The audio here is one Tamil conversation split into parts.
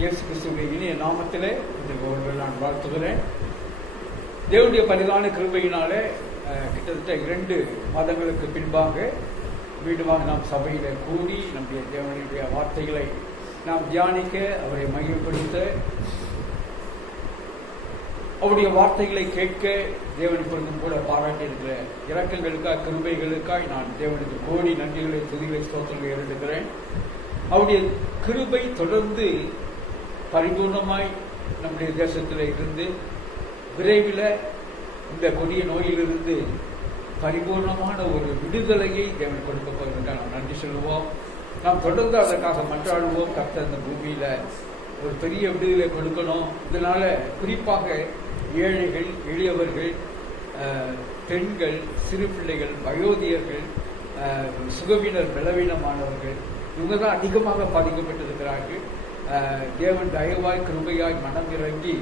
இயேசு கிறிஸ்துவின் இனிய நாமத்திலே இந்த நான் வாழ்த்துகிறேன். தேவனுடைய பரிதான கிருபையினாலே கிட்டத்தட்ட 2 மாதங்களுக்கு பின்பாக மீண்டுமாக நாம் சபையில கூடி நம்முடைய தேவனுடைய வார்த்தைகளை நாம் தியானிக்க, அவரை மகிமைப்படுத்த, அவருடைய வார்த்தைகளை கேட்க தேவன் பொருந்தும் கூட பாராட்டியிருக்கிற இரக்கங்களுக்காக, கிருபைகளுக்காய் நான் தேவனுக்கு கோடி நன்றிகளை, துதிகளை, ஸ்தோத்திரங்களை ஏறெடுக்கிறேன். அவருடைய கிருபை தொடர்ந்து பரிபூர்ணமாய் நம்முடைய தேசத்தில் இருந்து விரைவில் இந்த கொடிய நோயிலிருந்து பரிபூர்ணமான ஒரு விடுதலையை தேவன் கொடுக்க போகிறதுக்காக நாம் நன்றி சொல்லுவோம். நாம் தொடர்ந்து அதற்காக மன்றாடுவோம். கர்த்தர் இந்த பூமியில ஒரு பெரிய விடுதலை கொடுக்கணும். இதனால குறிப்பாக ஏழைகள், எளியவர்கள், பெண்கள், சிறு பிள்ளைகள், வயோதிகர்கள், சுகவீனர், பலவீனமானவர்கள், இவங்க தான் அதிகமாக பாதிக்கப்பட்டிருக்கிறார்கள். தேவன் தயவாய், கிருபையாய் மனம் இறங்கி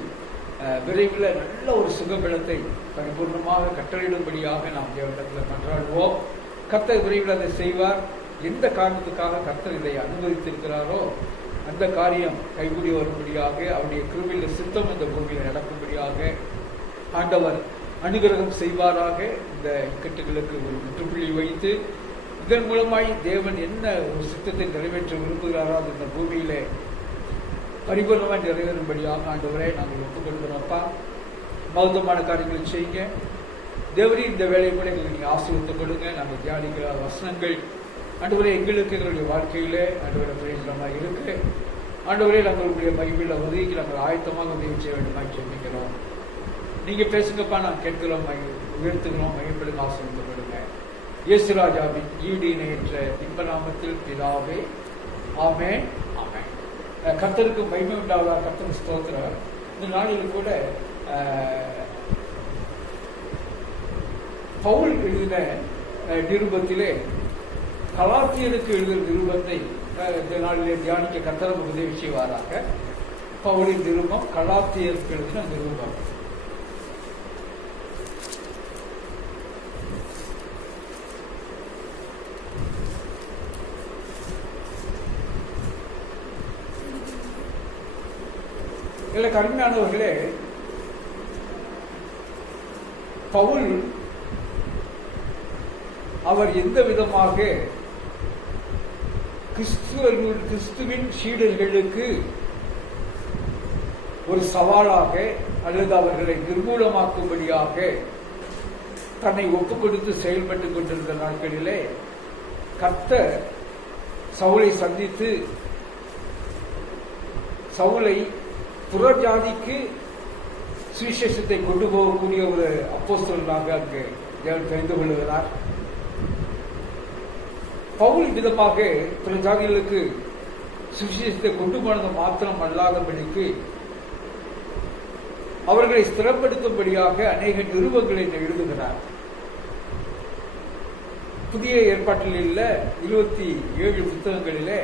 விரைவில் நல்ல ஒரு சுகபலத்தை பரிபூர்ணமாக கட்டளையிடும்படியாக நாம் தேவனிடத்தில் மன்றாடுவோம். கர்த்தர் விரைவில் அதை செய்வார். எந்த காரணத்துக்காக கர்த்தர் இதை அனுமதித்திருக்கிறாரோ அந்த காரியம் கைகூடி வரும்படியாக, அவருடைய கிருபையில் சித்தம் இந்த பூமியில் நடக்கும்படியாக ஆண்டவர் அனுகிரகம் செய்வாராக. இந்த இக்கட்டுகளுக்கு ஒரு முற்றுப்புள்ளி வைத்து இதன் மூலமாய் தேவன் என்ன ஒரு சித்தத்தை நிறைவேற்ற விரும்புகிறாரோ அது இந்த பூமியிலே பரிபூர்ணமாய் நிறைவேறும்படியாக ஆண்டவரை நாங்கள் ஒப்புக்கொள்கிறோம்ப்பா. மௌத்தமான காரியங்களை செய்யுங்க. தேவரே இந்த வேலையை கூட எங்களுக்கு நீங்கள் ஆசீர்வதித்துக் கொடுங்க. நாங்கள் தியானிக்கிற வசனங்கள் ஆண்டவரே எங்களுக்கு எங்களுடைய வாழ்க்கையிலே ஆண்டவரை பிரயோஜனமாக இருக்கு. ஆண்டவரே நாங்களுடைய பைபிளில் உதவிக்கு நாங்கள் ஆயத்தமாக உதவி செய்ய வேண்டுமாய் சொல்லிக்கிறோம். நீங்கள் பேசுங்கப்பா, நான் கேட்கிறோம், உயர்த்துகிறோம், மகிழ்ப்படுங்க, ஆசீர்வதித்துக் கொடுங்க. இயேசு ராஜாவின் ஈடு இணையற்ற இன்ப நாமத்தில் பிதாவே, ஆமென், ஆமென். கர்த்தருக்கு மகிமை உண்டாவதா. கர்த்தருக்கு ஸ்தோத்திரம். இந்த நாளில் கூட பவுல் எழுதின நிருபத்திலே கலாத்தியருக்கு எழுதின நிருபத்தை இந்த நாளிலே தியானிக்க கர்த்தர் உதவி செய்வாராக. பவுலின் நிருபம், கலாத்தியருக்கு எழுதின நிருபம். எனக்கு அருமையானவர்களே, பவுல் அவர் எந்த விதமாக கிறிஸ்துவின் சீடர்களுக்கு ஒரு சவாலாக அல்லது அவர்களை நிர்மூலமாக்கும்படியாக தன்னை ஒப்புக் கொடுத்து செயல்பட்டுக் கொண்டிருந்த நாட்களிலே கர்த்தர் சவுலை சந்தித்து சவுலை புறஜாதிக்கு சுவிசேஷத்தை கொண்டு போகக்கூடிய ஒரு அப்போஸ்தலனாக அங்கு தேவன் தெரிந்து கொள்கிறார். பவுல் விதமாக புறஜாதிகளுக்கு சுவிசேஷத்தை கொண்டு போனது மாத்திரம் அல்லாதபடிக்கு அவர்களை ஸ்திரப்படுத்தும்படியாக அநேக நிருபங்களை எழுதுகிறார். புதிய ஏற்பாட்டில் உள்ள 27 புத்தகங்களிலே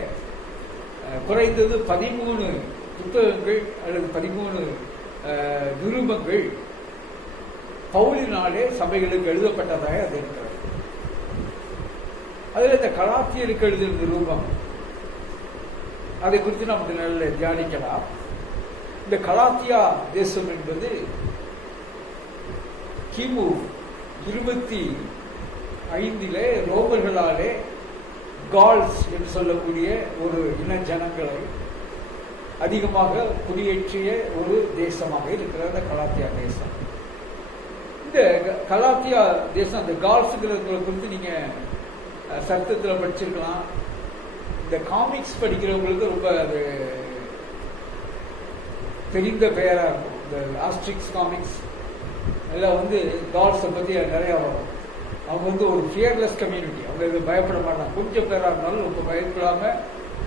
குறைந்தது 13 புத்தகங்கள் அல்லது 13 நிருபங்கள் பவுலினாலே சபைகளுக்கு எழுதப்பட்டதாக அது இருக்கிறது. அதில் இந்த கலாத்தியருக்கு எழுதிய நிருபம், அதை குறித்து நாம் இந்த நாளில் தியானிக்கலாம். இந்த கலாத்தியா தேசம் என்பது கிமு 25 ரோமர்களாலே கால்ஸ் என்று சொல்லக்கூடிய ஒரு இன ஜனங்களை அதிகமாக குடியேற்றிய ஒரு தேசமாக இருக்கிற இந்த கலாத்தியா தேசம். இந்த கலாத்தியா தேசம், அந்த கால்ஸுங்கிறத குறித்து நீங்க சர்த்தத்தில் படிச்சிருக்கலாம். இந்த காமிக்ஸ் படிக்கிறவங்களுக்கு ரொம்ப அது தெரிந்த பெயரா இருக்கும். இந்த ஆஸ்ட்ரிக்ஸ் காமிக்ஸ் எல்லாம் கால்ஸை பத்தி நிறைய வரும். அவங்க ஒரு ஃபியர்லெஸ் கம்யூனிட்டி. அவங்க பயப்பட மாட்டாங்க. கொஞ்சம் பேரா இருந்தாலும் ரொம்ப பயப்படாம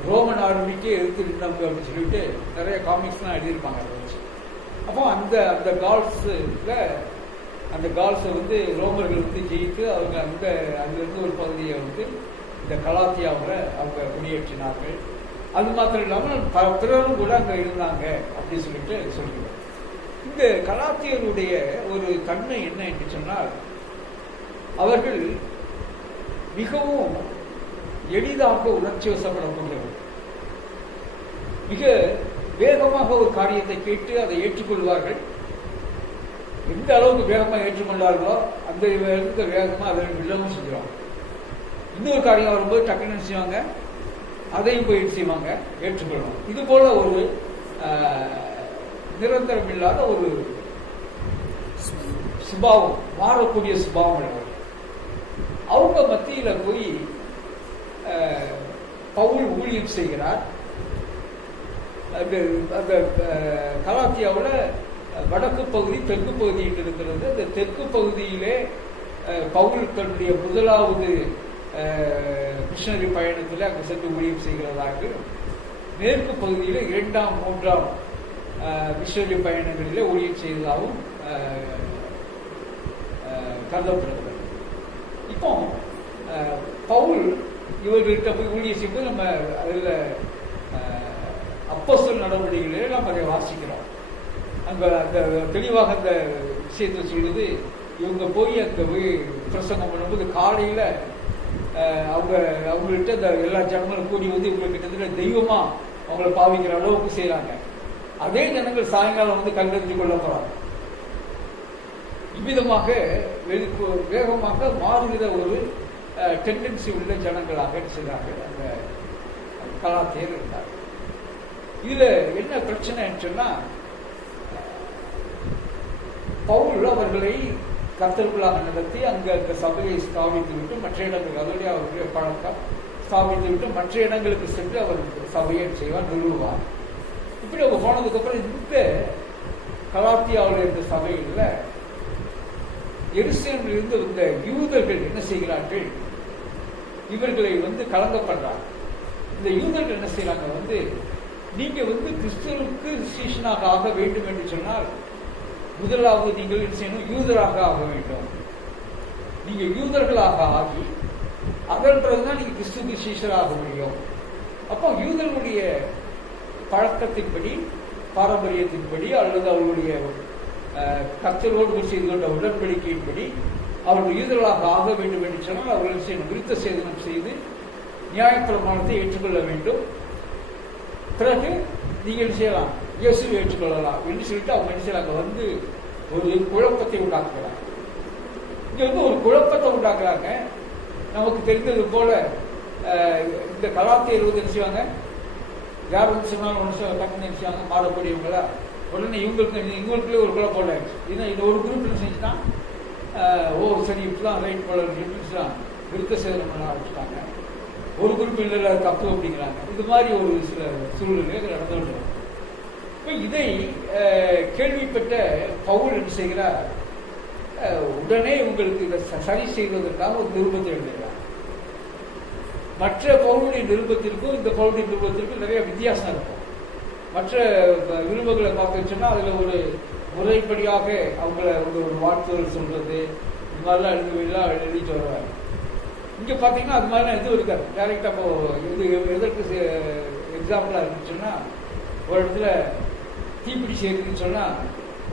ரோமன் ஆர்மிக்கே எதிர்த்து நின்றவங்க அப்படின்னு சொல்லிட்டு நிறைய காமிக்ஸ்லாம் எழுதியிருப்பாங்க. அதை வச்சு அப்போ அந்த கால்ஸை ரோமர்கள் ஜெயித்து அவங்க அதுலேருந்து ஒரு பகுதியை இந்த கலாத்தியாவில் அவங்க குடியேற்றினார்கள். அது மாத்திரம் இல்லாமல் பிறரும் கூட அங்கே இருந்தாங்க அப்படின்னு சொல்லிட்டு சொல்லுவோம். இந்த கலாத்தியருடைய ஒரு தன்மை என்ன என்று சொன்னால், அவர்கள் மிகவும் எளிதாக உணர்ச்சி வசப்படக்கூடியவர். மிக வேகமாக ஒரு காரியத்தை கேட்டு அதை ஏற்றுக்கொள்வார்கள். எந்த அளவுக்கு வேகமாக ஏற்றுக்கொண்டார்களோ அந்த வேகமாக அதை வில்லவும் செஞ்சுருவாங்க. இன்னொரு காரியம் வரும்போது டக்குன்னு செய்வாங்க, அதையும் போய் செய்வாங்க, ஏற்றுக்கொள்வாங்க. இது போல ஒரு நிரந்தரம் இல்லாத ஒரு சுபாவம், மாறக்கூடிய சுபாவம் உள்ளவர். அவங்க மத்தியில போய் பவுல் ஊழியம் செய்கிறார். அந்த கலாத்தியாவில் வடக்கு பகுதி தெற்கு பகுதி இருக்கிறது. அந்த தெற்கு பகுதியிலே பவுல் தன்னுடைய முதலாவது மிஷனரி பயணத்தில் அங்கு சென்று ஊழியம் செய்கிறதாக, மேற்கு பகுதியில் 2ஆம் 3ஆம் மிஷனரி பயணங்களிலே ஊழியம் செய்ததாகவும் கருதப்படுகிறது. இப்போ பவுல் இவர்கள்ட்ட போய் ஊழியம் செய்யும்போது நம்ம அதில் அப்போஸ்தலர் நடவடிக்கைகளிலே நாம் அதை வாசிக்கிறோம். அங்கே அந்த தெளிவாக அந்த விஷயத்தை செய்வது, இவங்க போய் அங்கே போய் பிரசங்கம் பண்ணும்போது காலையில் அவங்கள்ட்ட அந்த எல்லா ஜனங்களும் கூடி வந்து இவங்களுக்கு கிட்டத்தட்ட தெய்வமா அவங்கள பாவிக்கிற அளவுக்கு செய்யறாங்க. அதே ஜனங்கள் சாயங்காலம் வந்து கண்டறிஞ்சு கொள்ள போறாங்க. இவ்விதமாக வேகமாக மாறுகிற ஒரு டெண்டன்சி உள்ள ஜனங்களாக செய்கிறாங்க அந்த கலாத்தியர் இருந்தார். இதுல என்ன பிரச்சனைன்னு சொன்னா, பவுல் அவர்களை கர்த்தருக்குள்ளாக நடத்தி அங்கு அந்த சபையை ஸ்தாபித்து விட்டு மற்ற இடங்களுக்கு, அதோடைய அவருடைய பழக்கம் ஸ்தாபித்து விட்டு மற்ற இடங்களுக்கு சென்று அவர் சபையை செய்வார், நிறுவுவார். இப்படி அவங்க போனதுக்கு அப்புறம் இந்த கலாத்தியாவில் இருந்த சபையில் எருசலேமில் இருந்து இந்த யூதர்கள் என்ன செய்கிறார்கள், இவர்களை வந்து கலங்கப்படுறாங்க. இந்த யூதர்கள் என்ன செய்யறாங்க, வந்து நீங்க வந்து கிறிஸ்துவுக்கு சீஷனாக ஆக வேண்டும் என்று சொன்னால் முதலாவது நீங்கள் என்ன செய்யணும், யூதராக ஆக வேண்டும். நீங்க யூதர்களாக ஆகி அதன் பிறகுதான் நீங்க கிறிஸ்துவுக்கு சீஷராக முடியும். அப்போ யூதர்களுடைய பழக்கத்தின்படி, பாரம்பரியத்தின்படி அல்லது அவர்களுடைய கர்த்தரோடு செய்து கொண்ட உடன்படிக்கையின்படி அவர்கள் யூதர்களாக ஆக வேண்டும் என்று சொன்னால் அவர்கள் செய்யணும், விருத்த சேதனம் செய்து நியாயப்பிரமாணத்தை ஏற்றுக்கொள்ள வேண்டும். பிறகு நீங்கள் செய்யலாம், இயேசுவை ஏற்றுக்கொள்ளலாம் என்று சொல்லிட்டு அவங்க என்ன செய்யறாங்க, வந்து ஒரு குழப்பத்தை உண்டாக்குறாங்க. இங்க வந்து ஒரு குழப்பத்தை உண்டாக்குறாங்க. நமக்கு தெரிந்தது போல இந்த கலாத்தியர் என்ன செய்வாங்க, யார் வந்து சொன்னாலும் ஒன்று டக்குன்னு நினைச்சாங்க மாறக்கூடியவங்களா, உடனே இவங்களுக்குள்ளே ஒரு குழப்பம் உண்டாச்சு. ஏன்னா இது ஒரு குரூப் என்ன செஞ்சுன்னா, ஓ சரி இப்படிலாம் ரைட் போல விருத்த சேதனம் பண்ண ஆரம்பிச்சுட்டாங்க. ஒரு குரூப் இல்லை தப்பு அப்படிங்கிறாங்க. இது மாதிரி ஒரு சில சூழ்நிலைகள் நடந்துட்டு. இப்போ இதை கேள்விப்பட்ட பவுல் என்ன செய்கிறார், உடனே உங்களுக்கு இதை சரி செய்வதற்காக ஒரு நிருபத்தை எழுதுகிறார். மற்ற பவுலுடைய நிருபத்திற்கும் இந்த பவுலுடைய நிருபத்திற்கும் நிறைய வித்தியாசம் இருக்கும். மற்ற நிருபங்களை பார்த்து சொன்னா அதுல ஒரு முறைப்படியாக அவங்கள ஒரு வாழ்த்துதல் சொல்றது, இது மாதிரிலாம் எழுதிட்டு வருவாங்க. இங்க பாத்தீங்கன்னா அது மாதிரிலாம் எதுவும் இருக்காது. டைரக்டா இப்போ இது எதற்கு எக்ஸாம்பிளா இருந்துச்சுன்னா, ஒரு இடத்துல தீப்பிடி சேர்க்குதுன்னு சொன்னா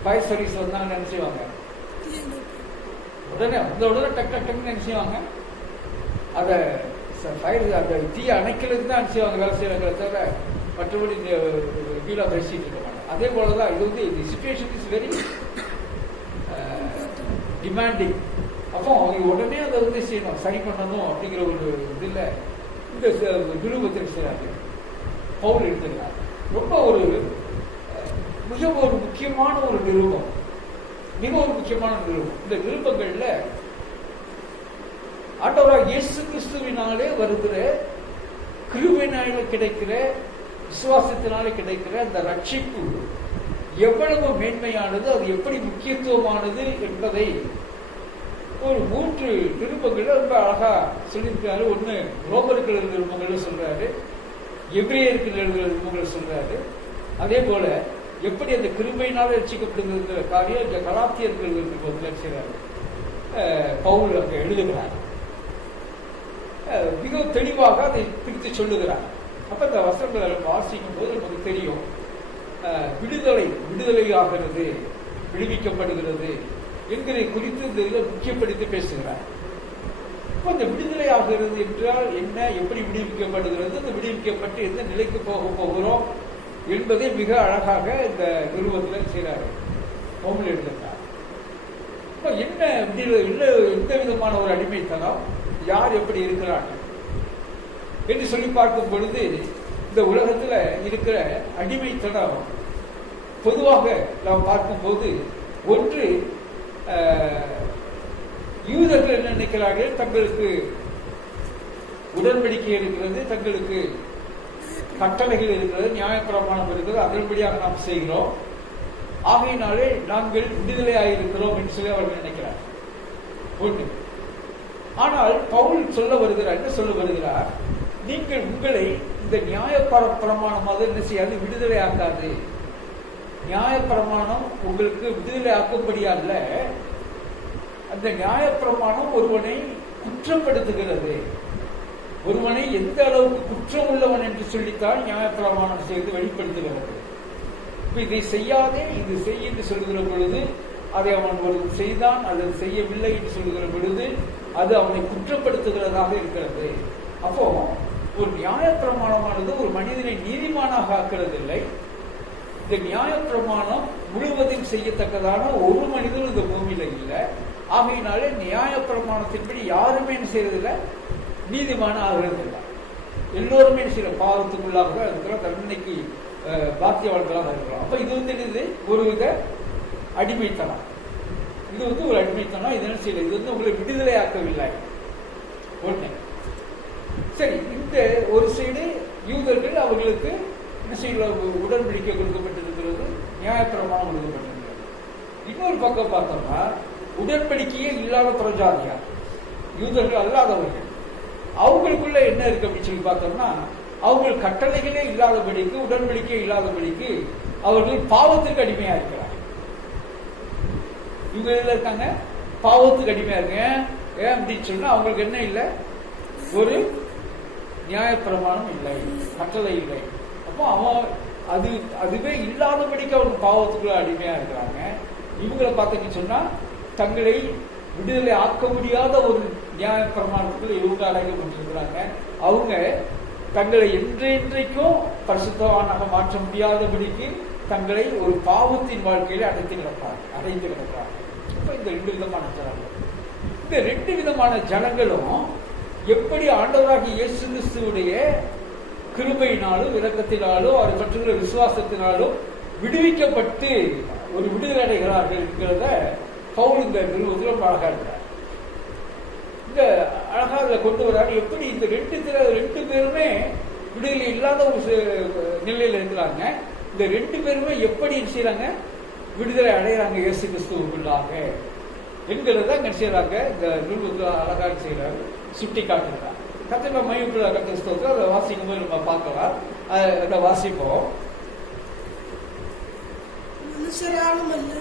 ஃபயர் சர்வீஸ் வந்தாங்கன்னு நினைச்சுவாங்க, உடனே டக்குன்னு நினைச்சுவாங்க அதை ஃபயர் அந்த தீயை அணைக்கிறதுக்கு தான் நினைச்சுவாங்க வேலை செய்யறாங்களே தவிர மற்றபடி கீழே பேசிட்டு இருக்க மாட்டாங்க. அதே போலதான் இது வந்து தி சிச்சுவேஷன் இஸ் வெரி டிமாண்டிங். அப்போ அவங்க உடனே அதை வந்து செய்யணும், சரி பண்ணணும் அப்படிங்கிற ஒரு இதில் இந்த நிருபத்தில் செய்யறாங்க. பவுல் எடுத்துக்கிறார். ரொம்ப ஒரு மிக ஒரு முக்கியமான ஒரு நிருபம், மிக ஒரு முக்கியமான நிருபம். இந்த நிருபங்கள்ல ஆண்டவராக இயேசு கிறிஸ்துவினாலே வருகிற கிருபையினால கிடைக்கிற விசுவாசத்தினாலே கிடைக்கிற அந்த ரட்சிப்பு எவ்வளவு மேன்மையானது, அது எப்படி முக்கியத்துவமானது என்பதை ஒரு 3 நிருபங்கள் ரொம்ப அழகா சொல்லியிருக்காரு. ஒண்ணு ரோமருக்கு எழுதுகிற நிருபங்கள் சொல்றாரு, எபிரேயருக்கு எழுதுகிற நிருபங்கள் சொல்றாரு. அதே போல எப்படி அந்த கிருபையினால் ரட்சிக்கப்படுகிற காரியம் இந்த கலாத்தியருக்கு எழுதுகிற நிருபத்தில் செய்றாரு பவுல் அங்க எழுதுகிறார். மிக தெளிவாக அதை பிரித்து சொல்லுகிறார். அப்ப இந்த வசனங்களை வாசிக்கும் போது நமக்கு தெரியும், விடுதலையாகிறது, விடுவிக்கப்படுகிறது என்கிறதை குறித்து இந்த இதில் முக்கியப்படுத்தி பேசுகிறார். இப்போ இந்த விடுதலை ஆகிறது என்றால் என்ன, எப்படி விடுவிக்கப்படுகிறது, அந்த விடுவிக்கப்பட்டு எந்த நிலைக்கு போக போகிறோம் என்பதை மிக அழகாக இந்த நிறுவனத்தில் செய்கிறாரு, பவுல் எழுதுகிறார். என்ன எந்த விதமான ஒரு அடிமைத்தனம், யார் எப்படி இருக்கிறார்கள் என்று சொல்லி பார்க்கும் பொழுது, இந்த உலகத்தில் இருக்கிற அடிமைத்தனம் பொதுவாக நாம் பார்க்கும்போது, ஒன்று யூதர்கள் என்ன நினைக்கிறார்கள், தங்களுக்கு உடன்படிக்கை இருக்கிறது, தங்களுக்கு கட்டளைகள் இருக்கிறது, நியாயப்பிரமாணம் இருக்கிறது, அதன்படியாக நாம் செய்கிறோம், ஆகையினாலே நாங்கள் விடுதலையாயிருக்கிறோம் என்று சொல்லி அவர்கள் நினைக்கிறார். ஒன்று. ஆனால் பவுல் சொல்ல வருகிறார், என்ன சொல்ல வருகிறார், நீங்கள் உங்களை இந்த நியாயப்பிரமாணமாக என்ன செய்யாது, விடுதலை ஆக்காது. நியாயப்பிரமாணம் உங்களுக்கு விடுதலை ஆக்கும்படியால, அந்த நியாயப்பிரமாணம் ஒருவனை குற்றப்படுத்துகிறது. ஒருவனை எந்த அளவுக்கு குற்றம் உள்ளவன் என்று சொல்லித்தான் நியாயப்பிரமாணம் செய்து வெளிப்படுத்துகிறது. இதை செய்யாதே, இது செய் என்று சொல்லுகிற பொழுது, அதை அவன் ஒரு செய்தான், அதை செய்யவில்லை என்று சொல்லுகிற பொழுது அது அவனை குற்றப்படுத்துகிறதாக இருக்கிறது. அப்போ ஒரு நியாயப்பிரமாணமானது ஒரு மனிதனை நீதிமானாக ஆக்கிறது இல்லை. இந்த நியாயப்பிரமாணம் முழுவதும் செய்யத்தக்கதான ஒரு மனிதனும் இந்த பூமியில இல்லை. ஆகையினாலே நியாயப்பிரமாணத்தின்படி யாருமே என்ன செய்யறதில்லை, நீதிமான ஆகிறது இல்லை. எல்லோருமே செய்யற பாவத்துக்குள்ளாக தான் இருக்கிறோம், தண்டனைக்கு பாக்கியவான்களாக இருக்கிறோம். அப்ப இது என்னது, ஒரு வித அடிமைத்தனம். இது ஒரு அடிமைத்தனம். இது என்ன செய்யல, இது உங்களை விடுதலை ஆக்கவில்லை. ஒண்ணு. சரி, இந்த ஒரு சைடு யூதர்கள் அவர்களுக்கு என்ன செய்யல, உடன்படிக்கை கொடுக்கப்பட்டிருக்கிறது, நியாயப்பிரமாணம் கொடுக்கப்பட்டிருக்கிறது. இன்னொரு பக்கம் பார்த்தோம்னா, உடன்படிக்கையே இல்லாத புறஜாதியார், யூதர்கள் அல்லாதவர்கள், அவங்களுக்குள்ள என்ன இருக்கு அப்படின்னு சொல்லி பார்த்தோம்னா, அவர்கள் கட்டளைகளே இல்லாதபடிக்கு, உடன்படிக்கை இல்லாதபடிக்கு அவர்கள் பாவத்துக்கு அடிமையா இருக்கிறார். இவங்க இதுல இருக்காங்க, பாவத்துக்கு அடிமையா இருக்க. ஏன் அப்படின்னு சொன்னா, அவங்களுக்கு என்ன இல்லை, ஒரு நியாயப்பிரமாணம் இல்லை, கட்டளை இல்லை. அப்போ அவன் அதுவே இல்லாதபடிக்கு அவங்க பாவத்துக்குள்ள அடிமையா இருக்கிறாங்க. இவங்களை பார்த்தீங்கன்னு சொன்னா, தங்களை விடுதலை ஆக்க முடியாத ஒரு நியாயப்பிரமாணத்துக்குள்ள இவங்க அடைக்கப்பட்டிருக்கிறாங்க. அவங்க தங்களை என்றென்றைக்கும் பரிசுத்தவானாக மாற்ற முடியாதபடிக்கு தங்களை ஒரு பாவத்தின் வாழ்க்கையில அடைந்து கிடக்கிறாங்க. இப்ப இந்த ரெண்டு விதமான ஜனங்கள், இந்த ரெண்டு விதமான ஜனங்களும் எப்படி ஆண்டவராகிய இயேசு கிறிஸ்துவுடைய கிருபையினாலும் இரக்கத்தினாலும் அவர் பற்றுள்ள விசுவாசத்தினாலும் விடுவிக்கப்பட்டு ஒரு விடுதலை அடைகிறார்கள் என்கிறத பவுல் இந்த நிறுவனத்தில் அழகா இருக்கிறார். இந்த அழகா அதை கொண்டு வர்றாங்க. எப்படி இந்த ரெண்டு பேருமே விடுதலை இல்லாத ஒரு நிலையில இருக்கிறாங்க. இந்த ரெண்டு பேருமே எப்படி செய்யறாங்க, விடுதலை அடைகிறாங்க இயேசு கிறிஸ்துவுக்குள்ளாக என்கிறத அங்க செய்யறாங்க. இந்த நிறுவனத்தில் அழகாக செய்யறாங்க, சுட்டி காட்டுறாங்க. கத்திர மையப்புள்ள கிறிஸ்துவத்தை அதை வாசிக்கும் போது நம்ம பார்க்கலாம். அதை வாசிப்போம். மனுஷராலும் அல்ல,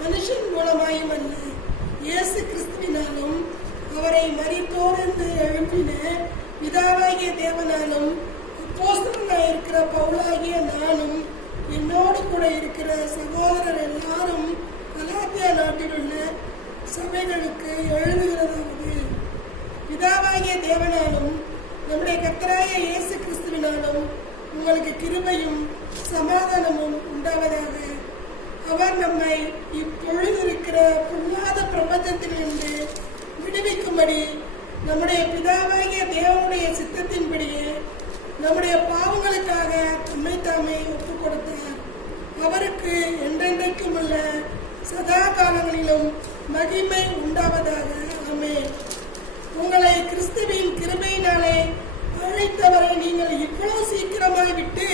மனுஷன் மூலமாயும் அல்ல, இயேசு கிறிஸ்துவினாலும் அவரை மரித்தோரிலிருந்து எழுப்பின பிதாவாகிய தேவனாலும் அப்போஸ்தலனாயிருக்கிற பவுலாகிய நானும் என்னோடு கூட இருக்கிற சகோதரர் எல்லாரும் கலாத்தியா நாட்டில் உள்ள சபைகளுக்கு எழுதுகிறதாவது, பிதாவாகிய தேவனாலும் நம்முடைய கர்த்தராகிய இயேசு கிறிஸ்துவினாலும் உங்களுக்கு கிருபையும் சமாதானமும் உண்டாவதாக. அவர் நம்மை இப்பொழுது இருக்கிற பொல்லாத பிரபஞ்சத்திலிருந்து விடுவிக்கும்படி நம்முடைய பிதாவாகிய தேவனுடைய சித்தத்தின்படியே நம்முடைய பாவங்களுக்காக தம்மை தாமே ஒப்புக் கொடுத்தார். அவருக்கு என்றென்றைக்கும் உள்ள சதா காலங்களிலும் மகிமை உண்டாவதாக. ஆமென். உங்களை கிறிஸ்துவின் கிருபையினாலே அழைத்தவரை நீங்கள் இவ்வளவு சீக்கிரமாய் விட்டு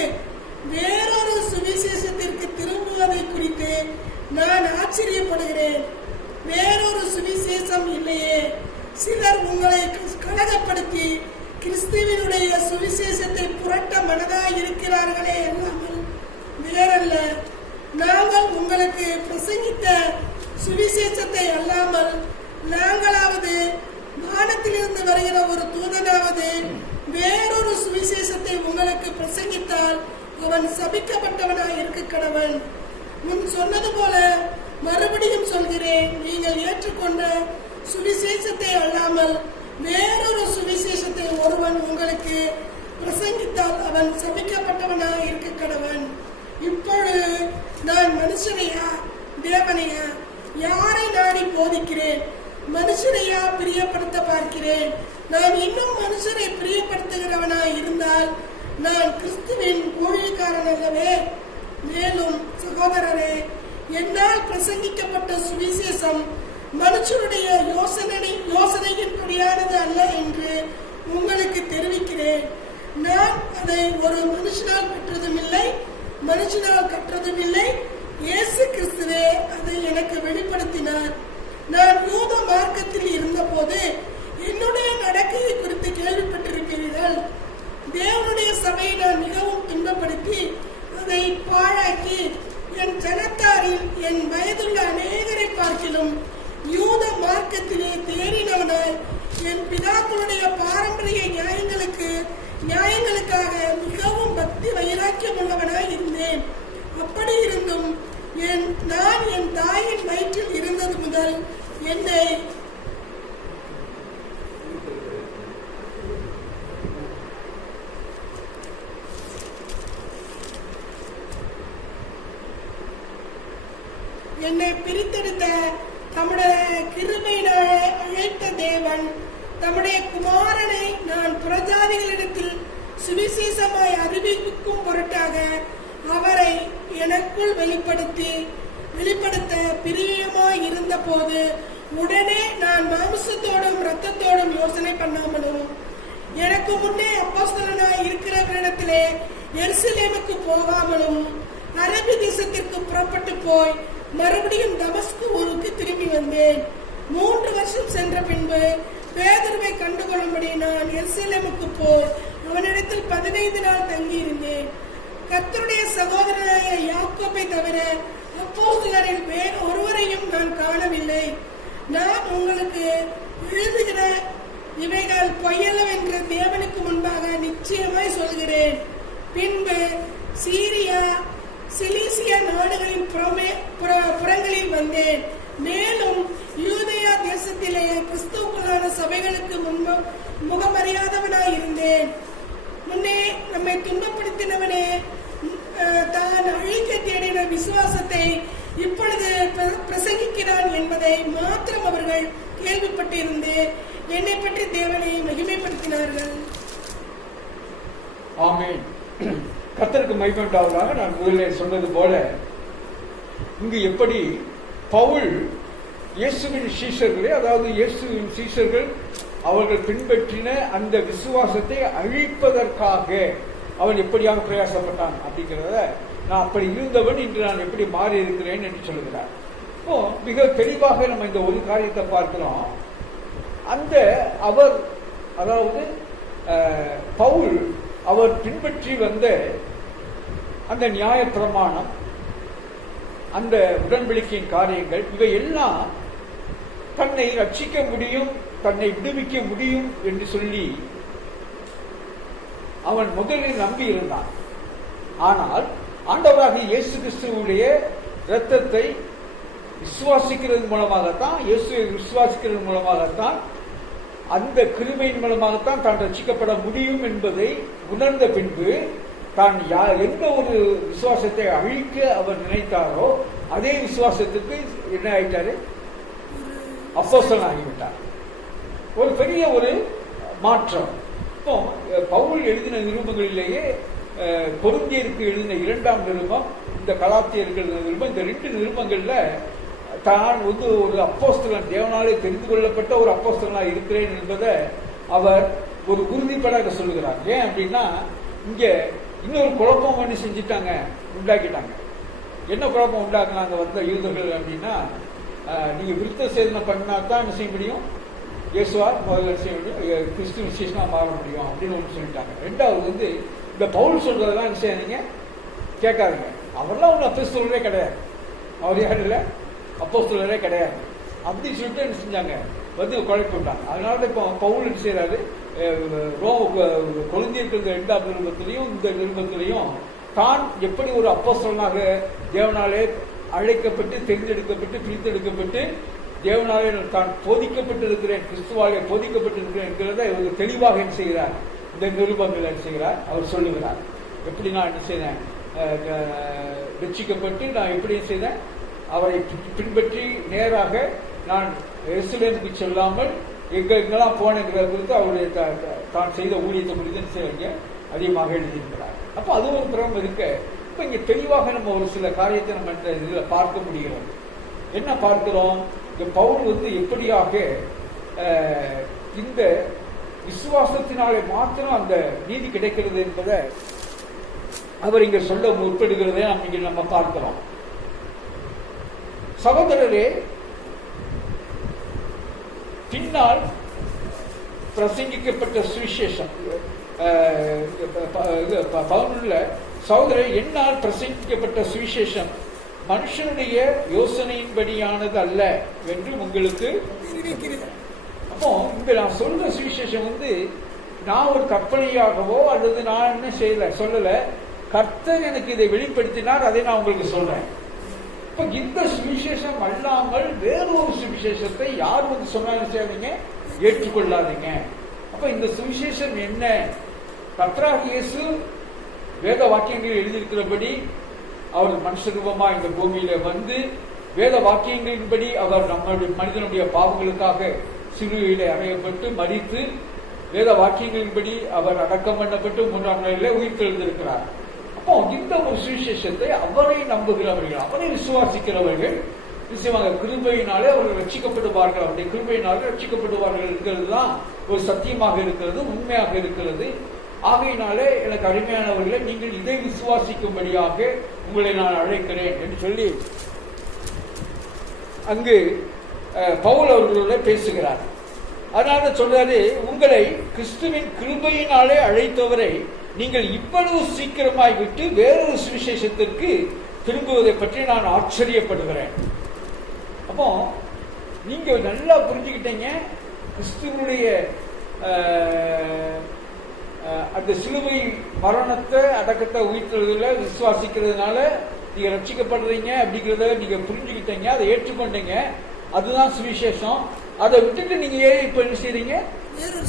வேறொரு சுவிசேஷத்திற்கு திரும்புவதை குறித்து நான் ஆச்சரியப்படுகிறேன். வேறொரு சுவிசேஷம் இல்லையே. சிலர் உங்களை கலகப்படுத்தி கிறிஸ்துவினுடைய சுவிசேஷத்தை புரட்ட மனதாய் இருக்கிறார்களே அல்லாமல் வேறல்ல. நாங்கள் உங்களுக்கு பிரசங்கித்த சுவிசேஷத்தை அல்லாமல் நாங்களாவது வானத்திலிருந்து வருகிற ஒரு தூதனாவது வேறொரு சுவிசேஷத்தை உங்களுக்கு பிரசங்கித்தால் அவன் சபிக்கப்பட்டவனாய் இருக்க கடவன். முன் சொன்னது போல மறுபடியும் சொல்கிறேன், நீங்கள் ஏற்றுக்கொண்ட சுவிசேஷத்தை அல்லாமல் வேறொரு சுவிசேஷத்தை ஒருவன் உங்களுக்கு பிரசங்கித்தால் அவன் சபிக்கப்பட்டவனாய் இருக்க கடவன். இப்பொழுது நான் மனுஷரையா தேவனையா யாரை நாடி போதிக்கிறேன்? மனுஷரையா பிரியப்படுத்த பார்க்கிறேன்? நான் இன்னும் மனுஷரை பிரியப்படுத்துகிறவனாய் இருந்தால் நான் கிறிஸ்துவின் ஊழியக்காரன் அல்லவே? மேலும் சகோதரரே, என்னால் பிரசங்கிக்கப்பட்ட சுவிசேஷம் மனுஷருடைய யோசனையின்படியானது அல்ல என்று உங்களுக்கு தெரிவிக்கிறேன். நான் அதை ஒரு மனுஷனால் பெற்றதும் இல்லை, மனுஷனால் கற்றதும் இல்லை. இயேசு கிறிஸ்துவே அதை எனக்கு வெளிப்படுத்தினார். நான் யூத மார்க்கத்தில் இருந்த போது என்னுடைய நடக்கையை குறித்து கேள்விப்பட்டிருப்பீர்கள். தேவனுடைய சபையை நான் மிகவும் துன்பப்படுத்தி அதை பாழாக்கி என் ஜனத்தாரில் என் வயதுள்ள அநேகரை பார்க்கிலும் யூத மார்க்கத்திலே தேறினவனாய் என் பிதாக்களுடைய பாரம்பரிய நியாயங்களுக்காக மிகவும் பக்தி வைராக்கியம் உள்ளவனாய் இருந்தேன். அப்படி இருந்தும் நான் என் தாயின் வயிற்றில் இருந்தது முதல் என்னை பிரித்தெடுத்த தம்முடைய கிருபையினாலே அழைத்த தேவன் தம்முடைய குமாரனை நான் புறஜாதிகளிடத்தில் சுவிசேஷமாய் அறிவிக்கும் பொருட்டாக அவரை எனக்குள் வெளிப்படுத்த பிரியமாய் இருந்த போது உடனே நான் மாம்சத்தோடும் இரத்தத்தோடும் யோசனை பண்ணாமலும் எனக்கு முன்னே அப்போஸ்தலனாய் இருக்கிறவரிடத்திலே எருசலேமுக்கு போகாமலும் அரபி தேசத்திற்கு புறப்பட்டு போய் மறுபடியும் தமஸ்கு ஊருக்கு திரும்பி வந்தேன். 3 வருஷம் சென்ற பின்பு பேதுருவை கண்டுகொள்ளும்படி நான் எருசலேமுக்கு போய் அவனிடத்தில் 15 நாள் தங்கியிருந்தேன். கர்த்தருடைய சகோதரனாய யாக்கோபை தவிர அப்போஸ்தலரில் வேறு ஒருவரையும் நான் காணவில்லை. நான் உங்களுக்கு எழுதுகிற இவைகள் பொய்யல்லவென்று தேவனுக்கு முன்பாக நிச்சயமாய் சொல்கிறேன். பின்பு சீரியா சிலிசியா நாடுகளின் புறங்களில் வந்தேன். மேலும் யூதேயா தேசத்திலே கிறிஸ்துவுக்குள்ளான சபைகளுக்கு முகமறியாதவனாய் இருந்தேன். முன்னே நம்மை துன்பப்படுத்தினவனே தான் அழிக்க தேடின விசுவாசத்தை இப்பொழுது பிரசங்கிக்கிறான் என்பதை மாத்திரம் அவர்கள் கேள்விப்பட்டிருந்து என்னை பற்றி தேவனை மகிமைப்படுத்தினார்கள். ஆமென். கர்த்தருக்கு மகிமை உண்டாவதாக. நான் முதலில் சொன்னது போல இங்கு எப்படி பவுல் இயேசுவின் சீஷர்களே, அதாவது இயேசுவின் சீஷர்கள் அவர்கள் பின்பற்றின அந்த விசுவாசத்தை அழிப்பதற்காக அவன் எப்படியாக பிரயாசப்பட்டான் அப்படிங்கிறத, நான் அப்படி இருந்தவன் இன்று நான் எப்படி மாறி இருக்கிறேன் என்று சொல்கிறார். இப்போ மிக தெளிவாக நம்ம இந்த ஒரு காரியத்தை பார்க்கிறோம். அந்த அவர், அதாவது பவுல் அவர் பின்பற்றி வந்த அந்த நியாய பிரமாணம், அந்த உடன்படிக்கையின் காரியங்கள், இவை எல்லாம் தன்னை ரட்சிக்க முடியும், தன்னை விடுவிக்க முடியும் என்று சொல்லி அவன் முதலில் நம்பி இருந்தான். ஆனால் ஆண்டவராக இயேசு கிறிஸ்துவுடைய இரத்தத்தை விசுவாசிக்கிறது மூலமாகத்தான், இயேசுவை விசுவாசிக்கிறது மூலமாகத்தான், அந்த கிருபையின் மூலமாகத்தான் தான் ரட்சிக்கப்பட முடியும் என்பதை உணர்ந்த பின்பு தான் எந்த ஒரு விசுவாசத்தை அழிக்க அவர் நினைத்தாரோ அதே விசுவாசத்துக்கு என்ன ஆயிட்டாரு? அப்போஸ்தலன் ஆகிவிட்டார். ஒரு பெரிய ஒரு மாற்றம். இப்போ பவுல் எழுதின நிருபங்களிலேயே கொரிந்தியருக்கு எழுதின 2ஆம் நிருபம், இந்த கலாத்தியருக்கு எழுதின நிருபம், இந்த 2 நிருபங்கள்ல தான் வந்து ஒரு அப்போஸ்தலன், தேவனாலே தெரிந்து கொள்ளப்பட்ட ஒரு அப்போஸ்தலனாக இருக்கிறேன் என்பதை அவர் ஒரு உறுதிப்படாக சொல்லுகிறார். ஏன் அப்படின்னா, இங்க இன்னொரு குழப்பம் பண்ணி செஞ்சுட்டாங்க, உண்டாக்கிட்டாங்க. என்ன குழப்பம் உண்டாக்குனாங்க வந்த யூதர்கள் அப்படின்னா, நீங்க விருத்த சேதனை பண்ணா தான் என்ன செய்ய முடியும், இயேசுவா முதல்ல செய்ய முடியும், கிறிஸ்து விசேஷமா மாற முடியும் அப்படின்னு ஒன்று சொல்லிட்டாங்க. 2வது வந்து இந்த பவுல் சொல்றதெல்லாம் என்ன செய்யாதீங்க, கேட்காதுங்க. அவர்லாம் ஒன்றும் அப்போஸ்தலரே கிடையாது, அவர் யாரும் இல்லை, அப்போஸ்தலரே கிடையாது அப்படின்னு சொல்லிட்டு என்ன செஞ்சாங்க, வந்து குழப்பிட்டாங்க. அதனால இப்போ பவுல் என்ன செய்யறாரு, கொரிந்தியருக்கு 2ஆம் நிருபத்திலையும் இந்த நிருபத்திலையும் தான் எப்படி ஒரு அப்போஸ்தலனாக தேவனாலே அழைக்கப்பட்டு, தேர்ந்தெடுக்கப்பட்டு, பிரித்தெடுக்கப்பட்டு, தேவனாலே தான் போதிக்கப்பட்டிருக்கிறேன், கிறிஸ்துவாலே போதிக்கப்பட்டிருக்கிறேன் என்கிறத இவங்க தெளிவாக என்ன செய்கிறார், இந்த நிருபங்கள் என்ன செய்கிறார், அவர் சொல்லுகிறார். எப்படி நான் என்ன செய்தேன், ரட்சிக்கப்பட்டு நான் எப்படி செய்தேன், அவரை பின்பற்றி நேராக நான் எருசலேமுக்கு செல்லாமல் எங்கெல்லாம் போனேங்கிறத குறித்து அவருடைய தான் செய்த ஊழியத்தை குறித்து செய்ய அதிகமாக எழுதியிருக்கிறார். அப்போ அது ஒரு புறம் இருக்க, இப்போ இங்கே தெளிவாக நம்ம ஒரு சில காரியத்தை நம்ம இந்த இதில் பார்க்க முடிகிறோம். என்ன பார்க்கிறோம், இந்த பவுல் எப்படியாக இந்த விசுவாசத்தினாலே மாத்திரம் அந்த நீதி கிடைக்கிறது என்பதை அவர் இங்க சொல்ல முற்படுகிறதை நம்ம பார்க்கிறோம். சகோதரரே, பின்னால் பிரசங்கிக்கப்பட்ட சுவிசேஷம் சகோதரர், என்னால் பிரசங்கிக்கப்பட்ட சுவிசேஷம் மனுஷனுடைய யோசனையின்படியானது அல்ல என்று உங்களுக்கு. அப்போ இங்க நான் சொல்ற சுவிசேஷம் நான் ஒரு கற்பனையாகவோ அல்லது நான் என்ன சொல்லல, கர்த்தர் எனக்கு இதை வெளிப்படுத்தினார், அதை நான் உங்களுக்கு சொல்றேன். இப்ப இந்த சுவிசேஷம் அல்லாமல் வேறொரு சுவிசேஷத்தை யார் சொன்னாலும் செய்வீங்க, ஏற்றுக்கொள்ளாதீங்க. அப்ப இந்த சுவிசேஷம் என்ன, கர்த்தராகிய இயேசு வேத வாக்கியங்கள் எழுதியிருக்கிறபடி அவர் மனுஷ ரூபமா இந்த பூமியில வேத வாக்கியங்களின்படி அவர் நம்முடைய மனிதனுடைய பாவங்களுக்காக சிலுவையிலே அறையப்பட்டு மரித்து, வேத வாக்கியங்களின்படி அவர் அடக்கம் பண்ணப்பட்டு 3ஆம் நாளிலே உயிர்த்தெழுந்திருக்கிறார். அப்போ இந்த ஒரு சுவிசேஷத்தை அவரை நம்புகிறவர்கள், அவரை விசுவாசிக்கிறவர்கள் கிருபையினாலே அவர்கள் ரட்சிக்கப்படுவார்கள், அவருடைய கிருபையினாலே ரட்சிக்கப்படுவார்கள் என்கிறது தான் ஒரு சத்தியமாக இருக்கிறது, உண்மையாக இருக்கிறது. ஆகையினாலே எனக்கு அருமையானவர்களை, நீங்கள் இதை விசுவாசிக்கும்படியாக உங்களை நான் அழைக்கிறேன் என்று சொல்லி அங்கு பவுல் அவர்களோட பேசுகிறார். அதனால சொல்றாரு, உங்களை கிறிஸ்துவின் கிருபையினாலே அழைத்தவரை நீங்கள் இவ்வளவு சீக்கிரமாய் விட்டு வேறொரு சுவிசேஷத்திற்கு திரும்புவதை பற்றி நான் ஆச்சரியப்படுகிறேன். அப்போ நீங்க நல்லா புரிஞ்சுக்கிட்டீங்க, கிறிஸ்துவனுடைய அந்த சிலுவை மரணத்தை அடக்கத்தை உயிர்த்தெழுதல விசுவாசிக்கிறதுனால நீங்க ரட்சிக்கப்படுறீங்க அப்படிங்கிறத நீங்க புரிஞ்சுக்கிட்டீங்க, அதை ஏற்றுக்கொண்டீங்க, அதுதான் சுவிசேஷம். அதை விட்டுட்டு நீங்க இப்ப என்ன செய்றீங்க,